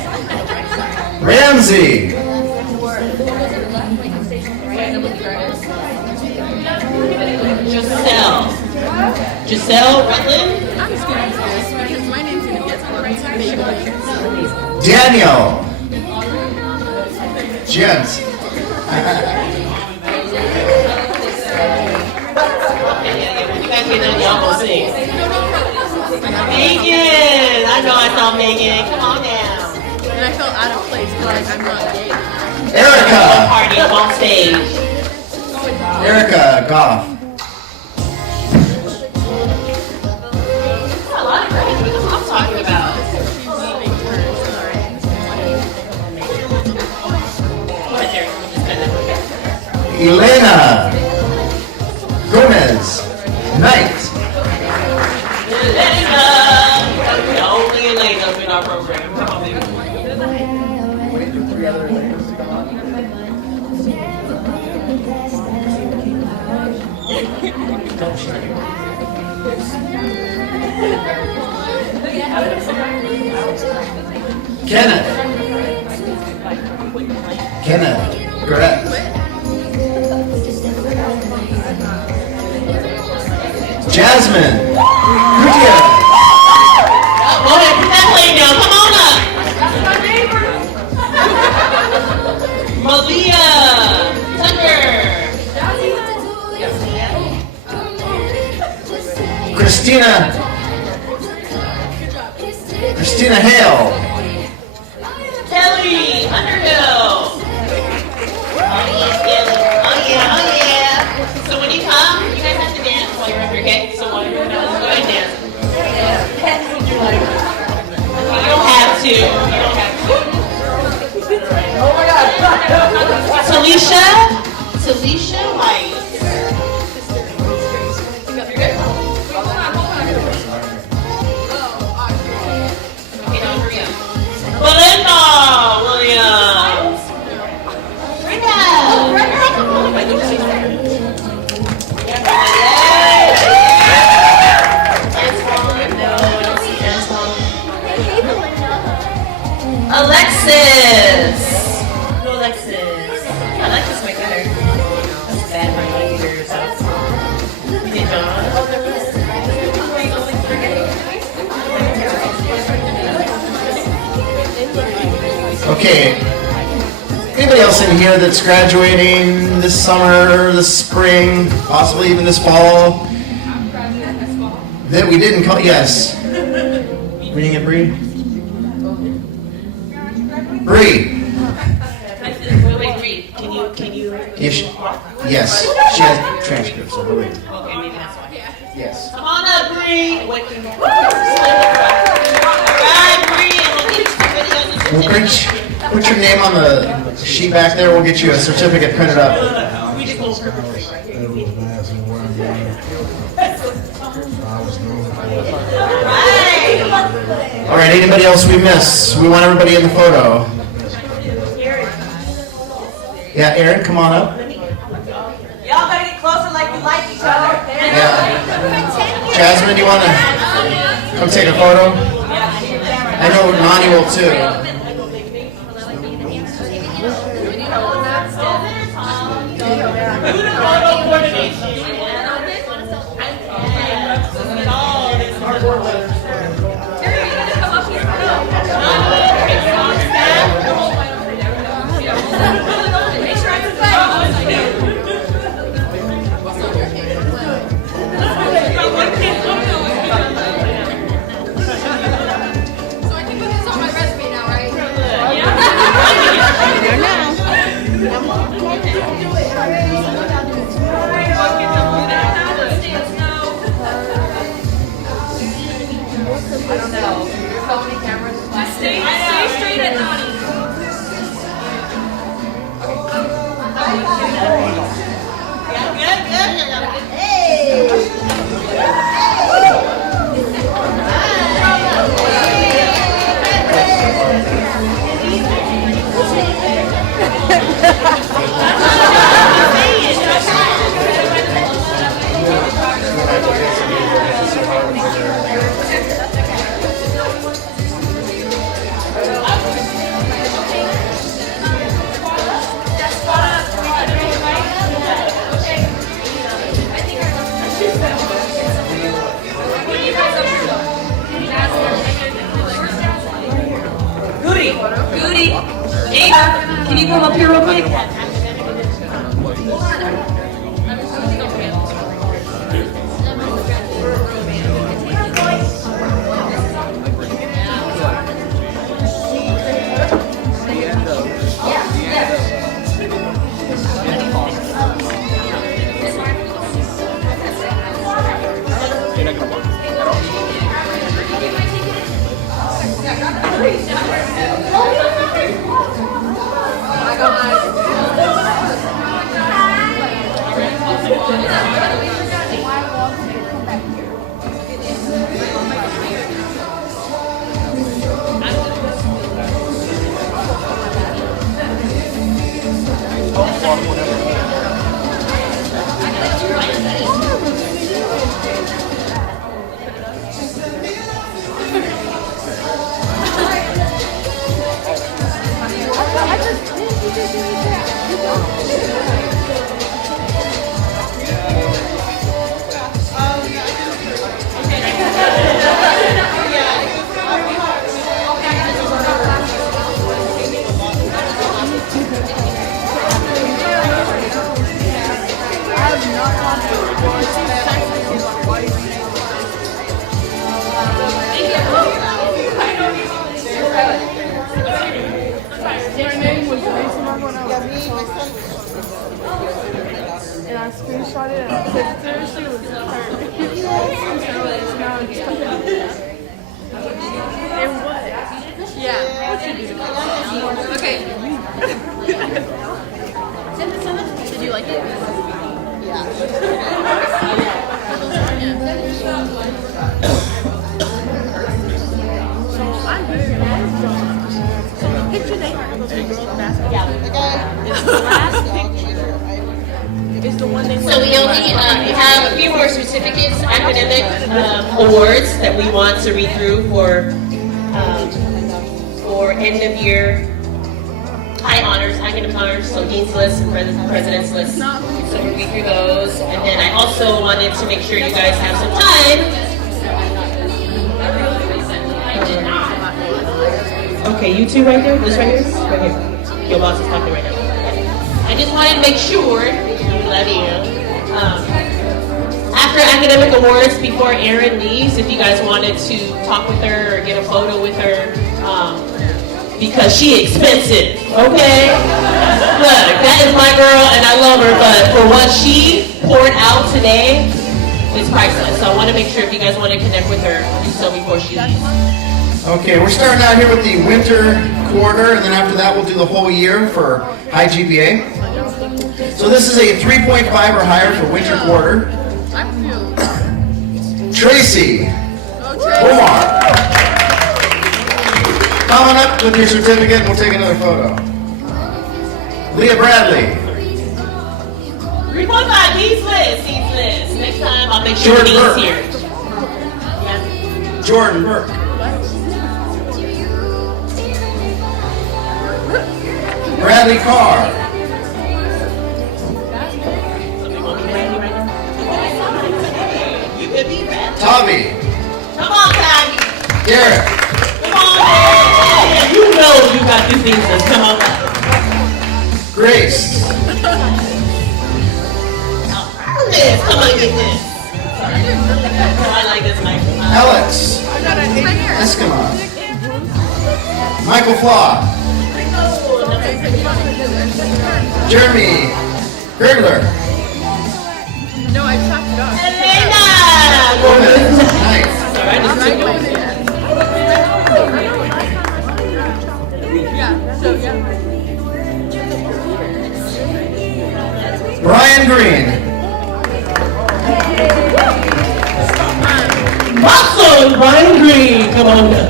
Ramsey. Giselle Rutland. Daniel. Jens. You guys get done, y'all gonna sing. Megan! I know I saw Megan. Come on down. And I felt out of place because like, I'm not gay. Erica. Party up on stage. Erica Goff. Elena Gomez Knight. Elena! The only Elena in our program. Come on, baby. Kenneth, correct. Jasmine Gutierrez. Go ahead, put that plane down. Come on up. Malia Tucker. Christina Hale. Kelly Underhill. Oh yeah, Kelly. Oh yeah, oh yeah. So when you come, you guys have to dance while you're up here, okay? So while you're go ahead and dance. You don't have to. You don't have to. Oh my God. Talisha White. Okay, now hurry up. Belinda Williams. Brenda. Oh, Alexis. No, Alexis. I like this way better. That's bad for my ears. You did Okay. Anybody else in here that's graduating this summer, this spring, possibly even this fall? That we didn't call? Yes. Reading it, Bree? Bree. Wait, Bree. Can you? Yes. She has transcripts, I believe. Okay, maybe that's why. Yes. Come on up, Bree. Wait, Alright, Bree, and we'll get you some videos. Put your name on the sheet back there. We'll get you a certificate printed up. We just go perfectly right here. All right. Anybody else we miss? We want everybody in the photo. Yeah, Aaron, come on up. Y'all better get closer like you like each other. Yeah. Jasmine, do you want to come take a photo? I know Nani will too. Do the photo coordination. Goody, Ava, can you come up here real quick? And I screenshot it and I picture. She was hurt. So now I'm just and what? Yeah. What you do? Okay. Did you like it? So I'm here. So the picture they have of the girls basketball is the last picture. Is the one they So we only have a few more certificates, academic awards that we want to read through for end of year high honors, academic honors, so dean's list and president's list. So we'll read through those, and then I also wanted to make sure you guys have some time. Okay, you two right there, this right here, right here. Your boss is talking right now. I just wanted to make sure. Love you. After academic awards, before Erin leaves, if you guys wanted to talk with her or get a photo with her, because she expensive, okay? Look, that is my girl and I love her, but for what she poured out today, it's priceless. So I want to make sure if you guys want to connect with her, do so before she leaves. Okay, we're starting out here with the winter quarter, and then after that we'll do the whole year for high GPA. So this is a 3.5 or higher for winter quarter. Tracy Omar. Come on up with your certificate and we'll take another photo. Leah Bradley. 3.5, Dean's list. Next time I'll make sure Dean's here. Jordan Burke. Bradley Carr. Tommy. Come on, Tommy. Derek. Come on, man. You know you got this thesis. Come on. Grace. This. Come on, get this. I like this mic. Alex. Eskimo. Michael Flaw. Jeremy Gergler. No, I chopped it off. Elena. Nice. All right, just keep going. Yeah, so yeah. Brian Green. Muscle, Brian Green. Come on now.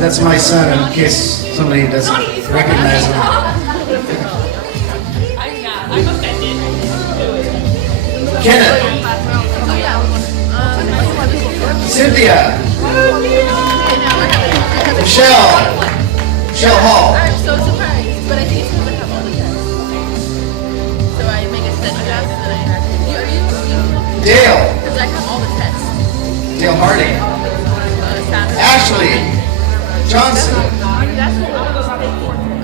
That's my son in case somebody doesn't recognize him. I'm offended. Kenneth. Cynthia. Michelle Hall. I'm so surprised, but I think it's because I have all the tests. So I make a set draft and I Dale. because I have all the tests. Dale Harding. Ashley Johnson.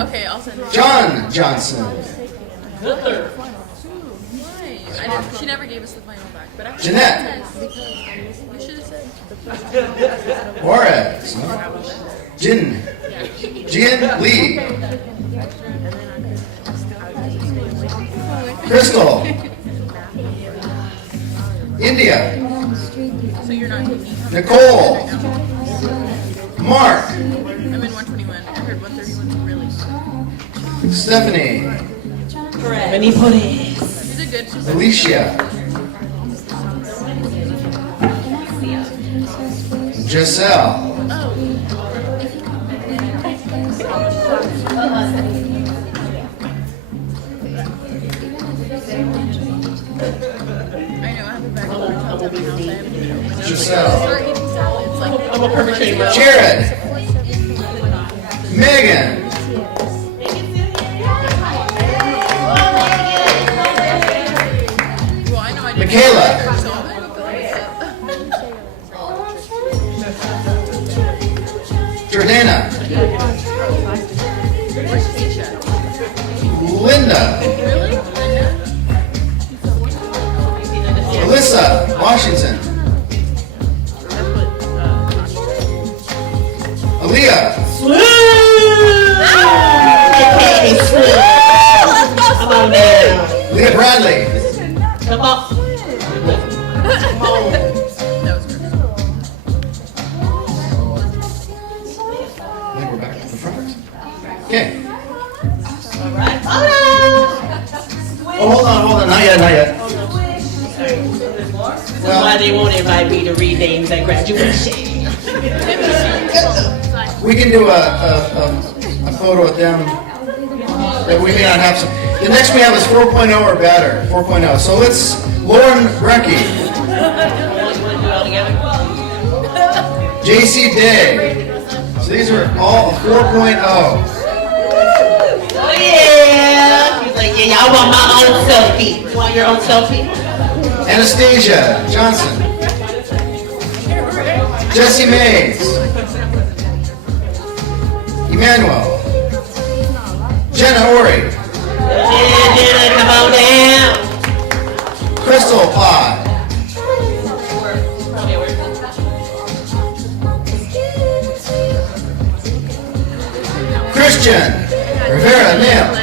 Okay, I'll send it. John Johnson. She never gave us the final back, but I Jeanette. we should have said. Juarez. Jin Lee. Crystal. India. So you're not taking. Nicole. Mark. I'm in 121. I heard 131 really. Stephanie. Manipores. Alicia. Giselle. Giselle. I'm a perpetrator. Jared. Megan. Michaela. Jordana. Linda. Alyssa, Washington. Aaliyah. Come on down. Leah Bradley. Come on. I think we're back to the front. Okay. Oh, hold on. Not yet. That's why they won't invite me to read names at graduation. We can do a photo with them that we may not have some. The next we have is 4.0 or better. 4.0. So let's, Lauren Brecky, JC Day. So these are all 4.0. Oh yeah. He's like, yeah, y'all want my own selfie. You want your own selfie? Anastasia Johnson. Jesse Mays. Emmanuel. Jenna Ori. Yeah, Jenna, come on down. Crystal Pye. Christian Rivera Nails.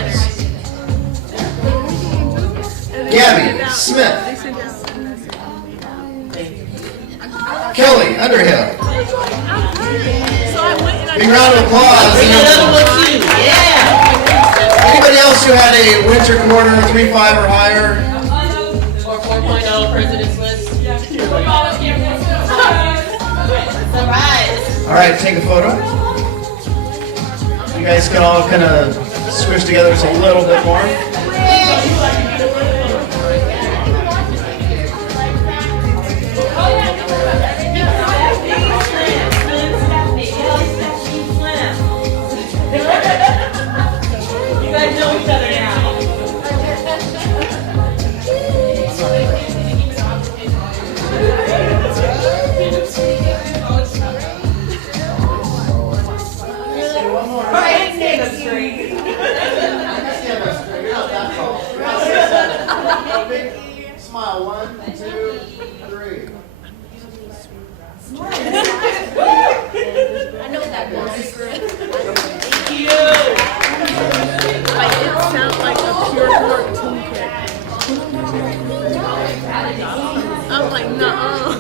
Gabby Smith. Kelly Underhill. Big round of applause. Bring another one too. Yeah. Anybody else who had a winter quarter 3.5 or higher? Or 4.0 president's list. It's all right. All right, take a photo. You guys can all kind of squish together just a little bit more. You guys know each other now. Smile, 1, 2, 3. I know that one. Thank you. Like, it sounds like a pure cartoon character. I'm like, nuh-uh.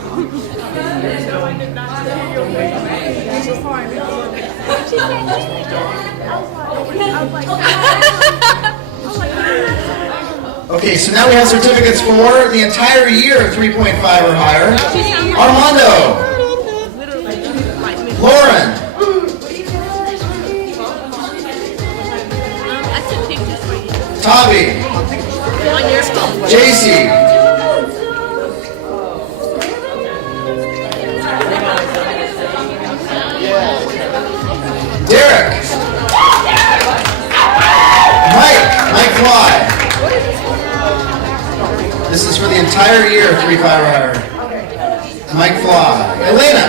Okay, so now we have certificates for the entire year of 3.5 or higher. Armando. Lauren. I took pictures for you. Tavi. On your phone. JC. Derek. Mike Fly. This is for the entire year, 3.5 or higher. Mike Fly. Elena.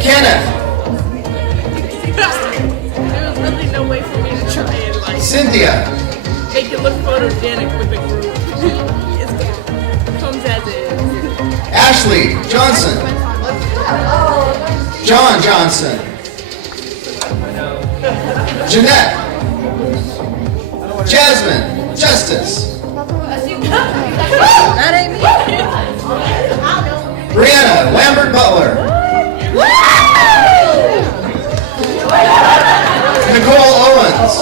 Kenneth. There was really no way for me to try and like Cynthia. make it look photogenic with the group. It comes as is. Ashley Johnson. John Johnson. Jeanette. Jasmine. Justice. That ain't me. Brianna Lambert Butler. Nicole Owens.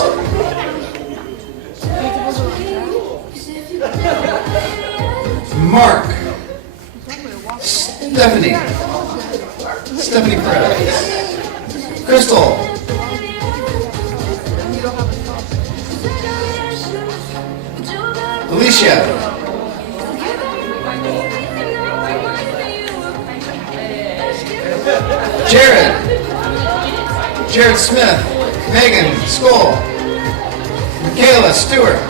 Stephanie Perez. Crystal. Alicia. Jared Smith. Megan Skoll. Michaela Stewart.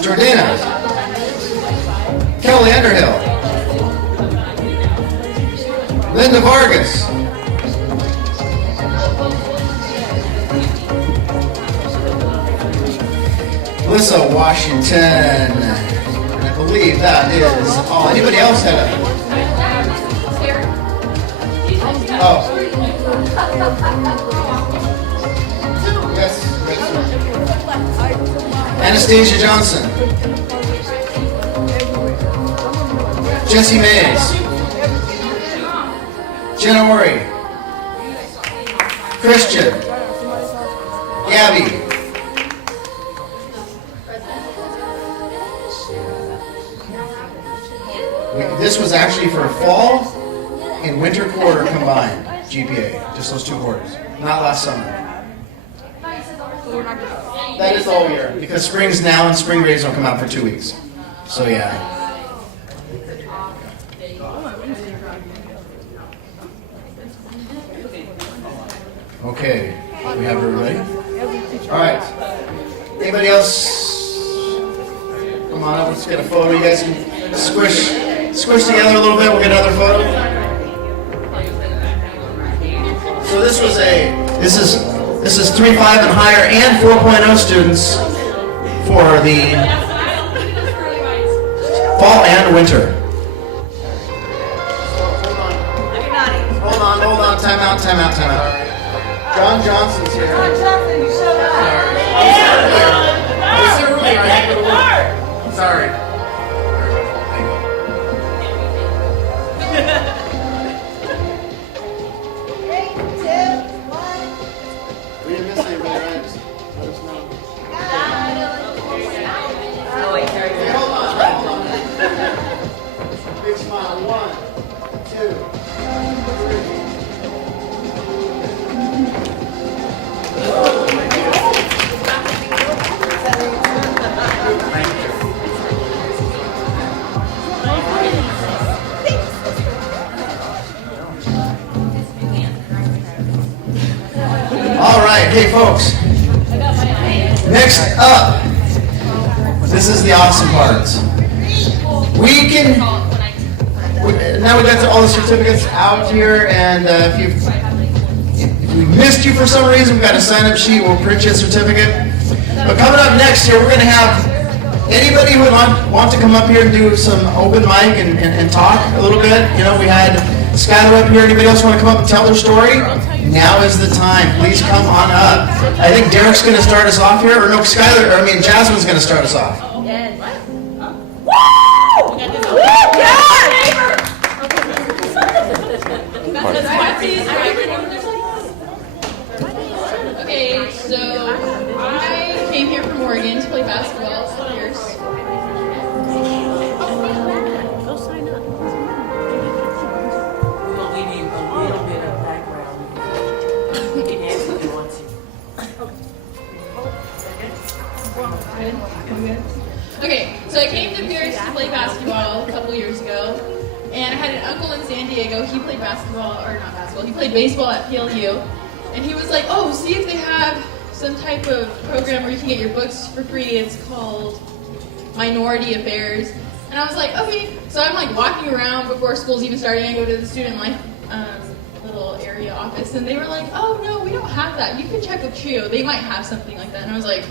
Jordana. Kelly Underhill. Linda Vargas. Melissa Washington. And I believe that is all. Anybody else had a... Oh. Yes. Anastasia Johnson. Jesse Mays. Jenna Ori. Christian. Gabby. This was actually for fall and winter quarter combined GPA, just those 2 quarters, not last summer. That is all year because spring's now and spring grades don't come out for 2 weeks. So yeah. Okay, we have everybody. All right. Anybody else? Come on up. Let's get a photo. You guys can squish together a little bit. We'll get another photo. So this is 3.5 and higher and 4.0 students for the fall and winter. Hold on. Time out. John Johnson's here. John Johnson, you showed up. I was here earlier. I had to go to work. Sorry. We didn't miss anybody, right? Just let us know. Hey, hold on. Big smile. 1, 2, 3. All right, hey folks. Next up, this is the awesome part. Now we got all the certificates out here, and if we missed you for some reason, we've got a sign-up sheet. We'll print you a certificate. But coming up next here, we're going to have anybody who would want to come up here and do some open mic and talk a little bit. You know, we had Skylar up here. Anybody else want to come up and tell their story? Now is the time. Please come on up. I think Derek's going to start us off here. Or no, Jasmine's going to start us off. Okay, so I came here from Oregon to play basketball for years. Go sign up. We'll leave you a little bit of background. You can answer if you want to. Okay, so I came to Pierce to play basketball a couple years ago, and I had an uncle in San Diego. He played he played baseball at PLU, and he was like, oh, see if they have some type of program where you can get your books for free. It's called Minority Affairs. And I was like, okay. So I'm like walking around before school's even starting. I go to the student life little area office, and they were like, oh, no, we don't have that. You can check with Trio. They might have something like that. And I was like,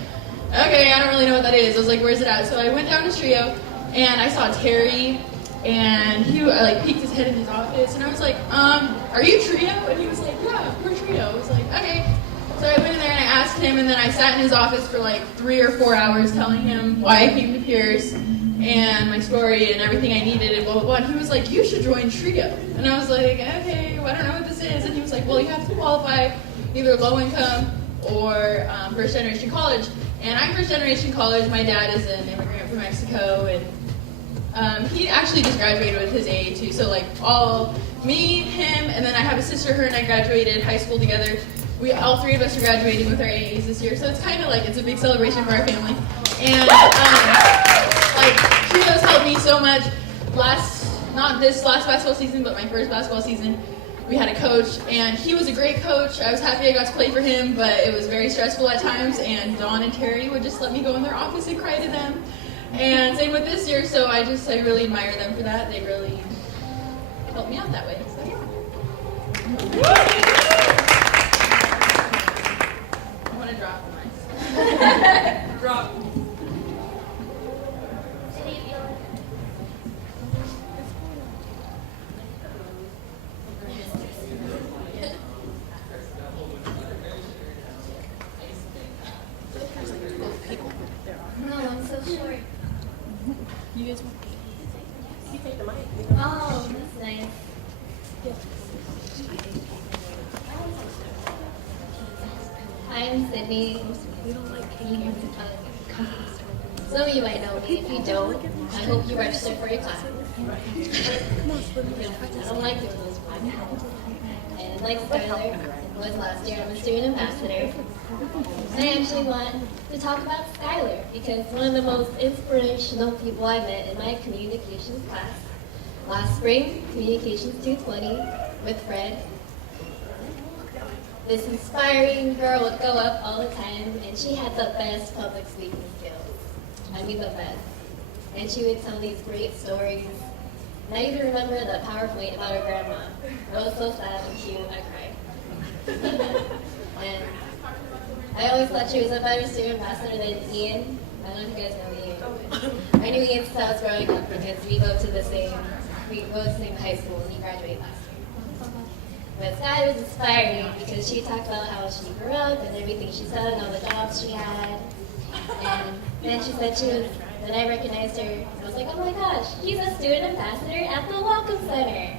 okay, I don't really know what that is. I was like, where's it at? So I went down to Trio, and I saw Terry, and he like peeked his head in his office, and I was like, are you Trio? And he was like, yeah, we're Trio. I was like, okay. So I went in there and I asked him, and then I sat in his office for like 3 or 4 hours telling him why I came to Pierce and my story and everything I needed and blah, blah, blah. And he was like, you should join Trio. And I was like, okay, well, I don't know what this is. And he was like, well, you have to qualify either low income or first generation college. And I'm first generation college. My dad is an immigrant from Mexico, and He actually just graduated with his AA too. So like all me, him, and then I have a sister. Her and I graduated high school together. We all three of us are graduating with our AAs this year. So it's kind of like it's a big celebration for our family. And like Trios helped me so much. Not this last basketball season, but my first basketball season. We had a coach, and he was a great coach. I was happy I got to play for him, but it was very stressful at times, and Dawn and Terry would just let me go in their office and cry to them. And same with this year, so I really admire them for that. They really helped me out that way. So yeah. I want to drop the mic. Drop. No, I'm so short. You guys want You take the mic. Oh, that's nice. Hi, I'm Sydney. Some of you might know me. If you don't, I hope you register for your class. I don't like doing those podcasts. And like Skylar was last year, I'm a student ambassador. And I actually want to talk about Skylar because one of the most inspirational people I met in my communications class last spring, Communications 220 with Fred. This inspiring girl would go up all the time, and she had the best public speaking skills. I mean the best. And she would tell these great stories. And I even remember the PowerPoint about her grandma. It was so sad and cute, I cried. And I always thought she was a better student ambassador than Ian. I don't know if you guys know Ian. But I knew Ian since I was growing up because we go to the same high school, and he graduated last year. But Sky was inspiring because she talked about how she grew up and everything she's done, all the jobs she had. And then she said then I recognized her. I was like, oh my gosh, he's a student ambassador at the Welcome Center.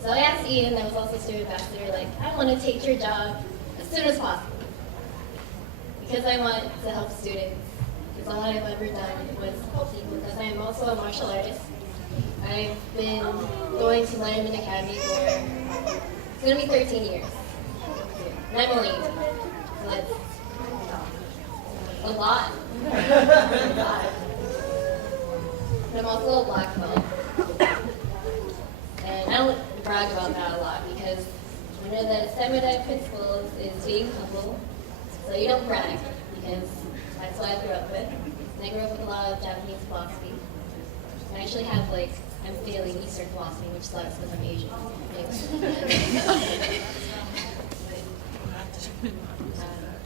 So I asked Ian, that was also a student ambassador, like, I want to take your job as soon as possible. Because I want to help students. Because all I've ever done was help people. Because I am also a martial artist. I've been going to Lineman Academy for, it's going to be 13 years. And I'm only 18. So that's a lot. A lot. But I'm also a black belt. And I don't brag about that a lot because one of the Samurai principles is being humble. So you don't brag because that's what I grew up with. And I grew up with a lot of Japanese philosophy. I actually have I'm failing Eastern philosophy, which sucks because I'm Asian. I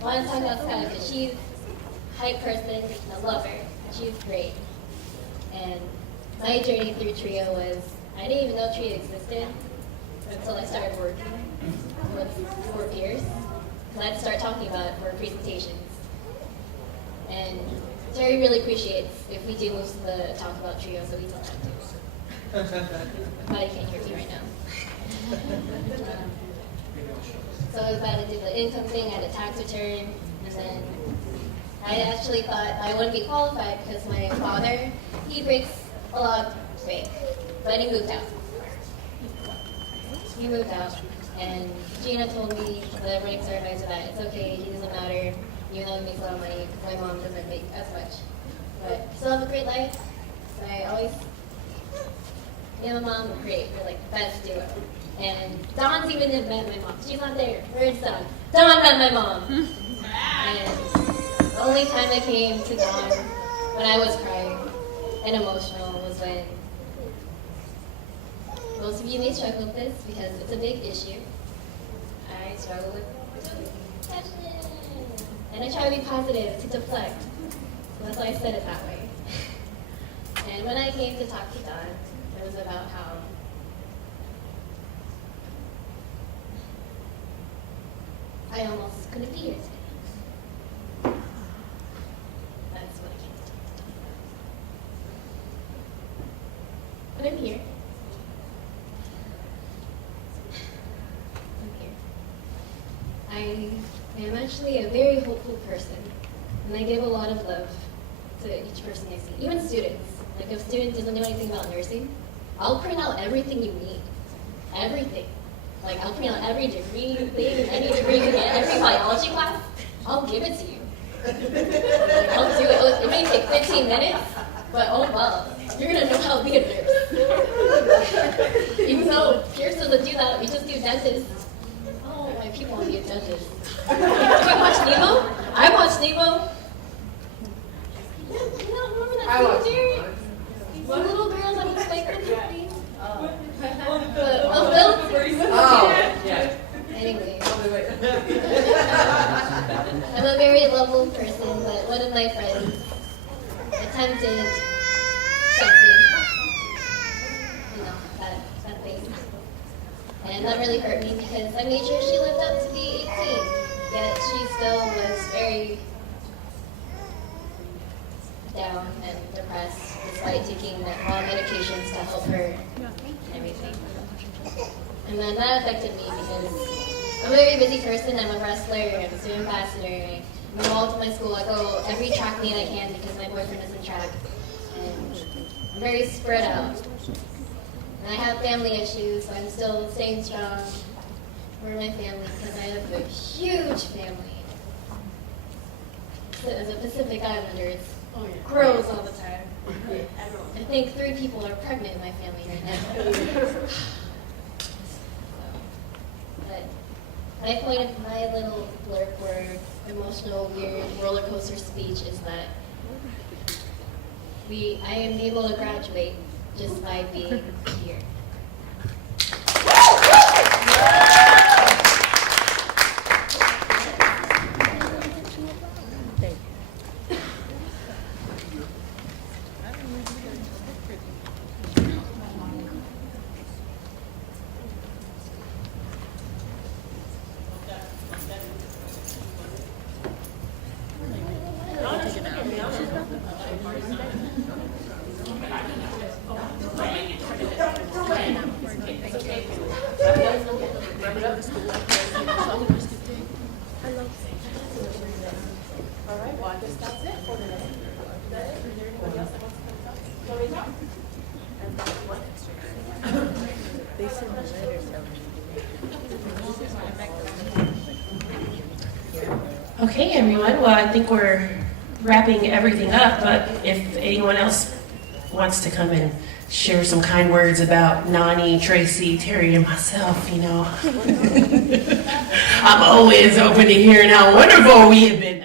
want to talk about Skylar because she's a hype person, a lover, and she's great. And my journey through Trio was, I didn't even know Trio existed until I started working with 4 peers. So I had to start talking about it for presentations. And Terry really appreciates if we do move to the talk about Trio, so we tell them to. But I can't hear me right now. So I was about to do the income thing, I had a tax return, and then I actually thought I wouldn't be qualified because my father, he breaks a lot of bank, but he moved out. He moved out, and Gina told me, the running star advisor, that it's okay, he doesn't matter, even though he makes a lot of money, because my mom doesn't make as much. But still have a great life, so I always, me and my mom were great, we're like the best duo. And Dawn's even met my mom. She's not there. Where's Dawn? Dawn met my mom. And the only time I came to Dawn when I was crying and emotional was when, most of you may struggle with this because it's a big issue. I struggle with depression. And I try to be positive, to deflect. So that's why I said it that way. And when I came to talk to Dawn, it was about how I almost couldn't be here today. That's what I came to talk about. But I'm here. I am actually a very hopeful person, and I give a lot of love to each person I see, even students. Like if a student doesn't know anything about nursing, I'll print out everything you need. Everything. Like I'll print out every degree thing, any degree you can get, every biology class, I'll give it to you. Like, I'll do it. It may take 15 minutes, but oh well, you're gonna know how to be a nurse. Even though Pierce doesn't do that, we just do dentists. Oh, my people want to be a dentist. Do you watch Nemo? I watch Nemo. You don't remember that scene, Jerry? The little girls on the spectrum. Anyway. I'm a very lovable person, but one of my friends attempted something. You know, that thing. And that really hurt me because I made sure she lived up to be 18. Yet she still was very down and depressed despite taking raw medications to help her and everything. And then that affected me because I'm a very busy person. I'm a wrestler, I'm a student ambassador, I move all to my school. I go every track meet I can because my boyfriend is in track. And I'm very spread out. And I have family issues, so I'm still staying strong for my family because I have a huge family. So as a Pacific Islander, it grows all the time. I think 3 people are pregnant in my family right now. But my point of my little blurb word, emotional, weird roller coaster speech is that I am able to graduate just by being here. Okay, everyone. Well, I think we're wrapping everything up, but if anyone else wants to come and share some kind words about Nani, Tracy, Terry, and myself, you know, I'm always open to hearing how wonderful we have been.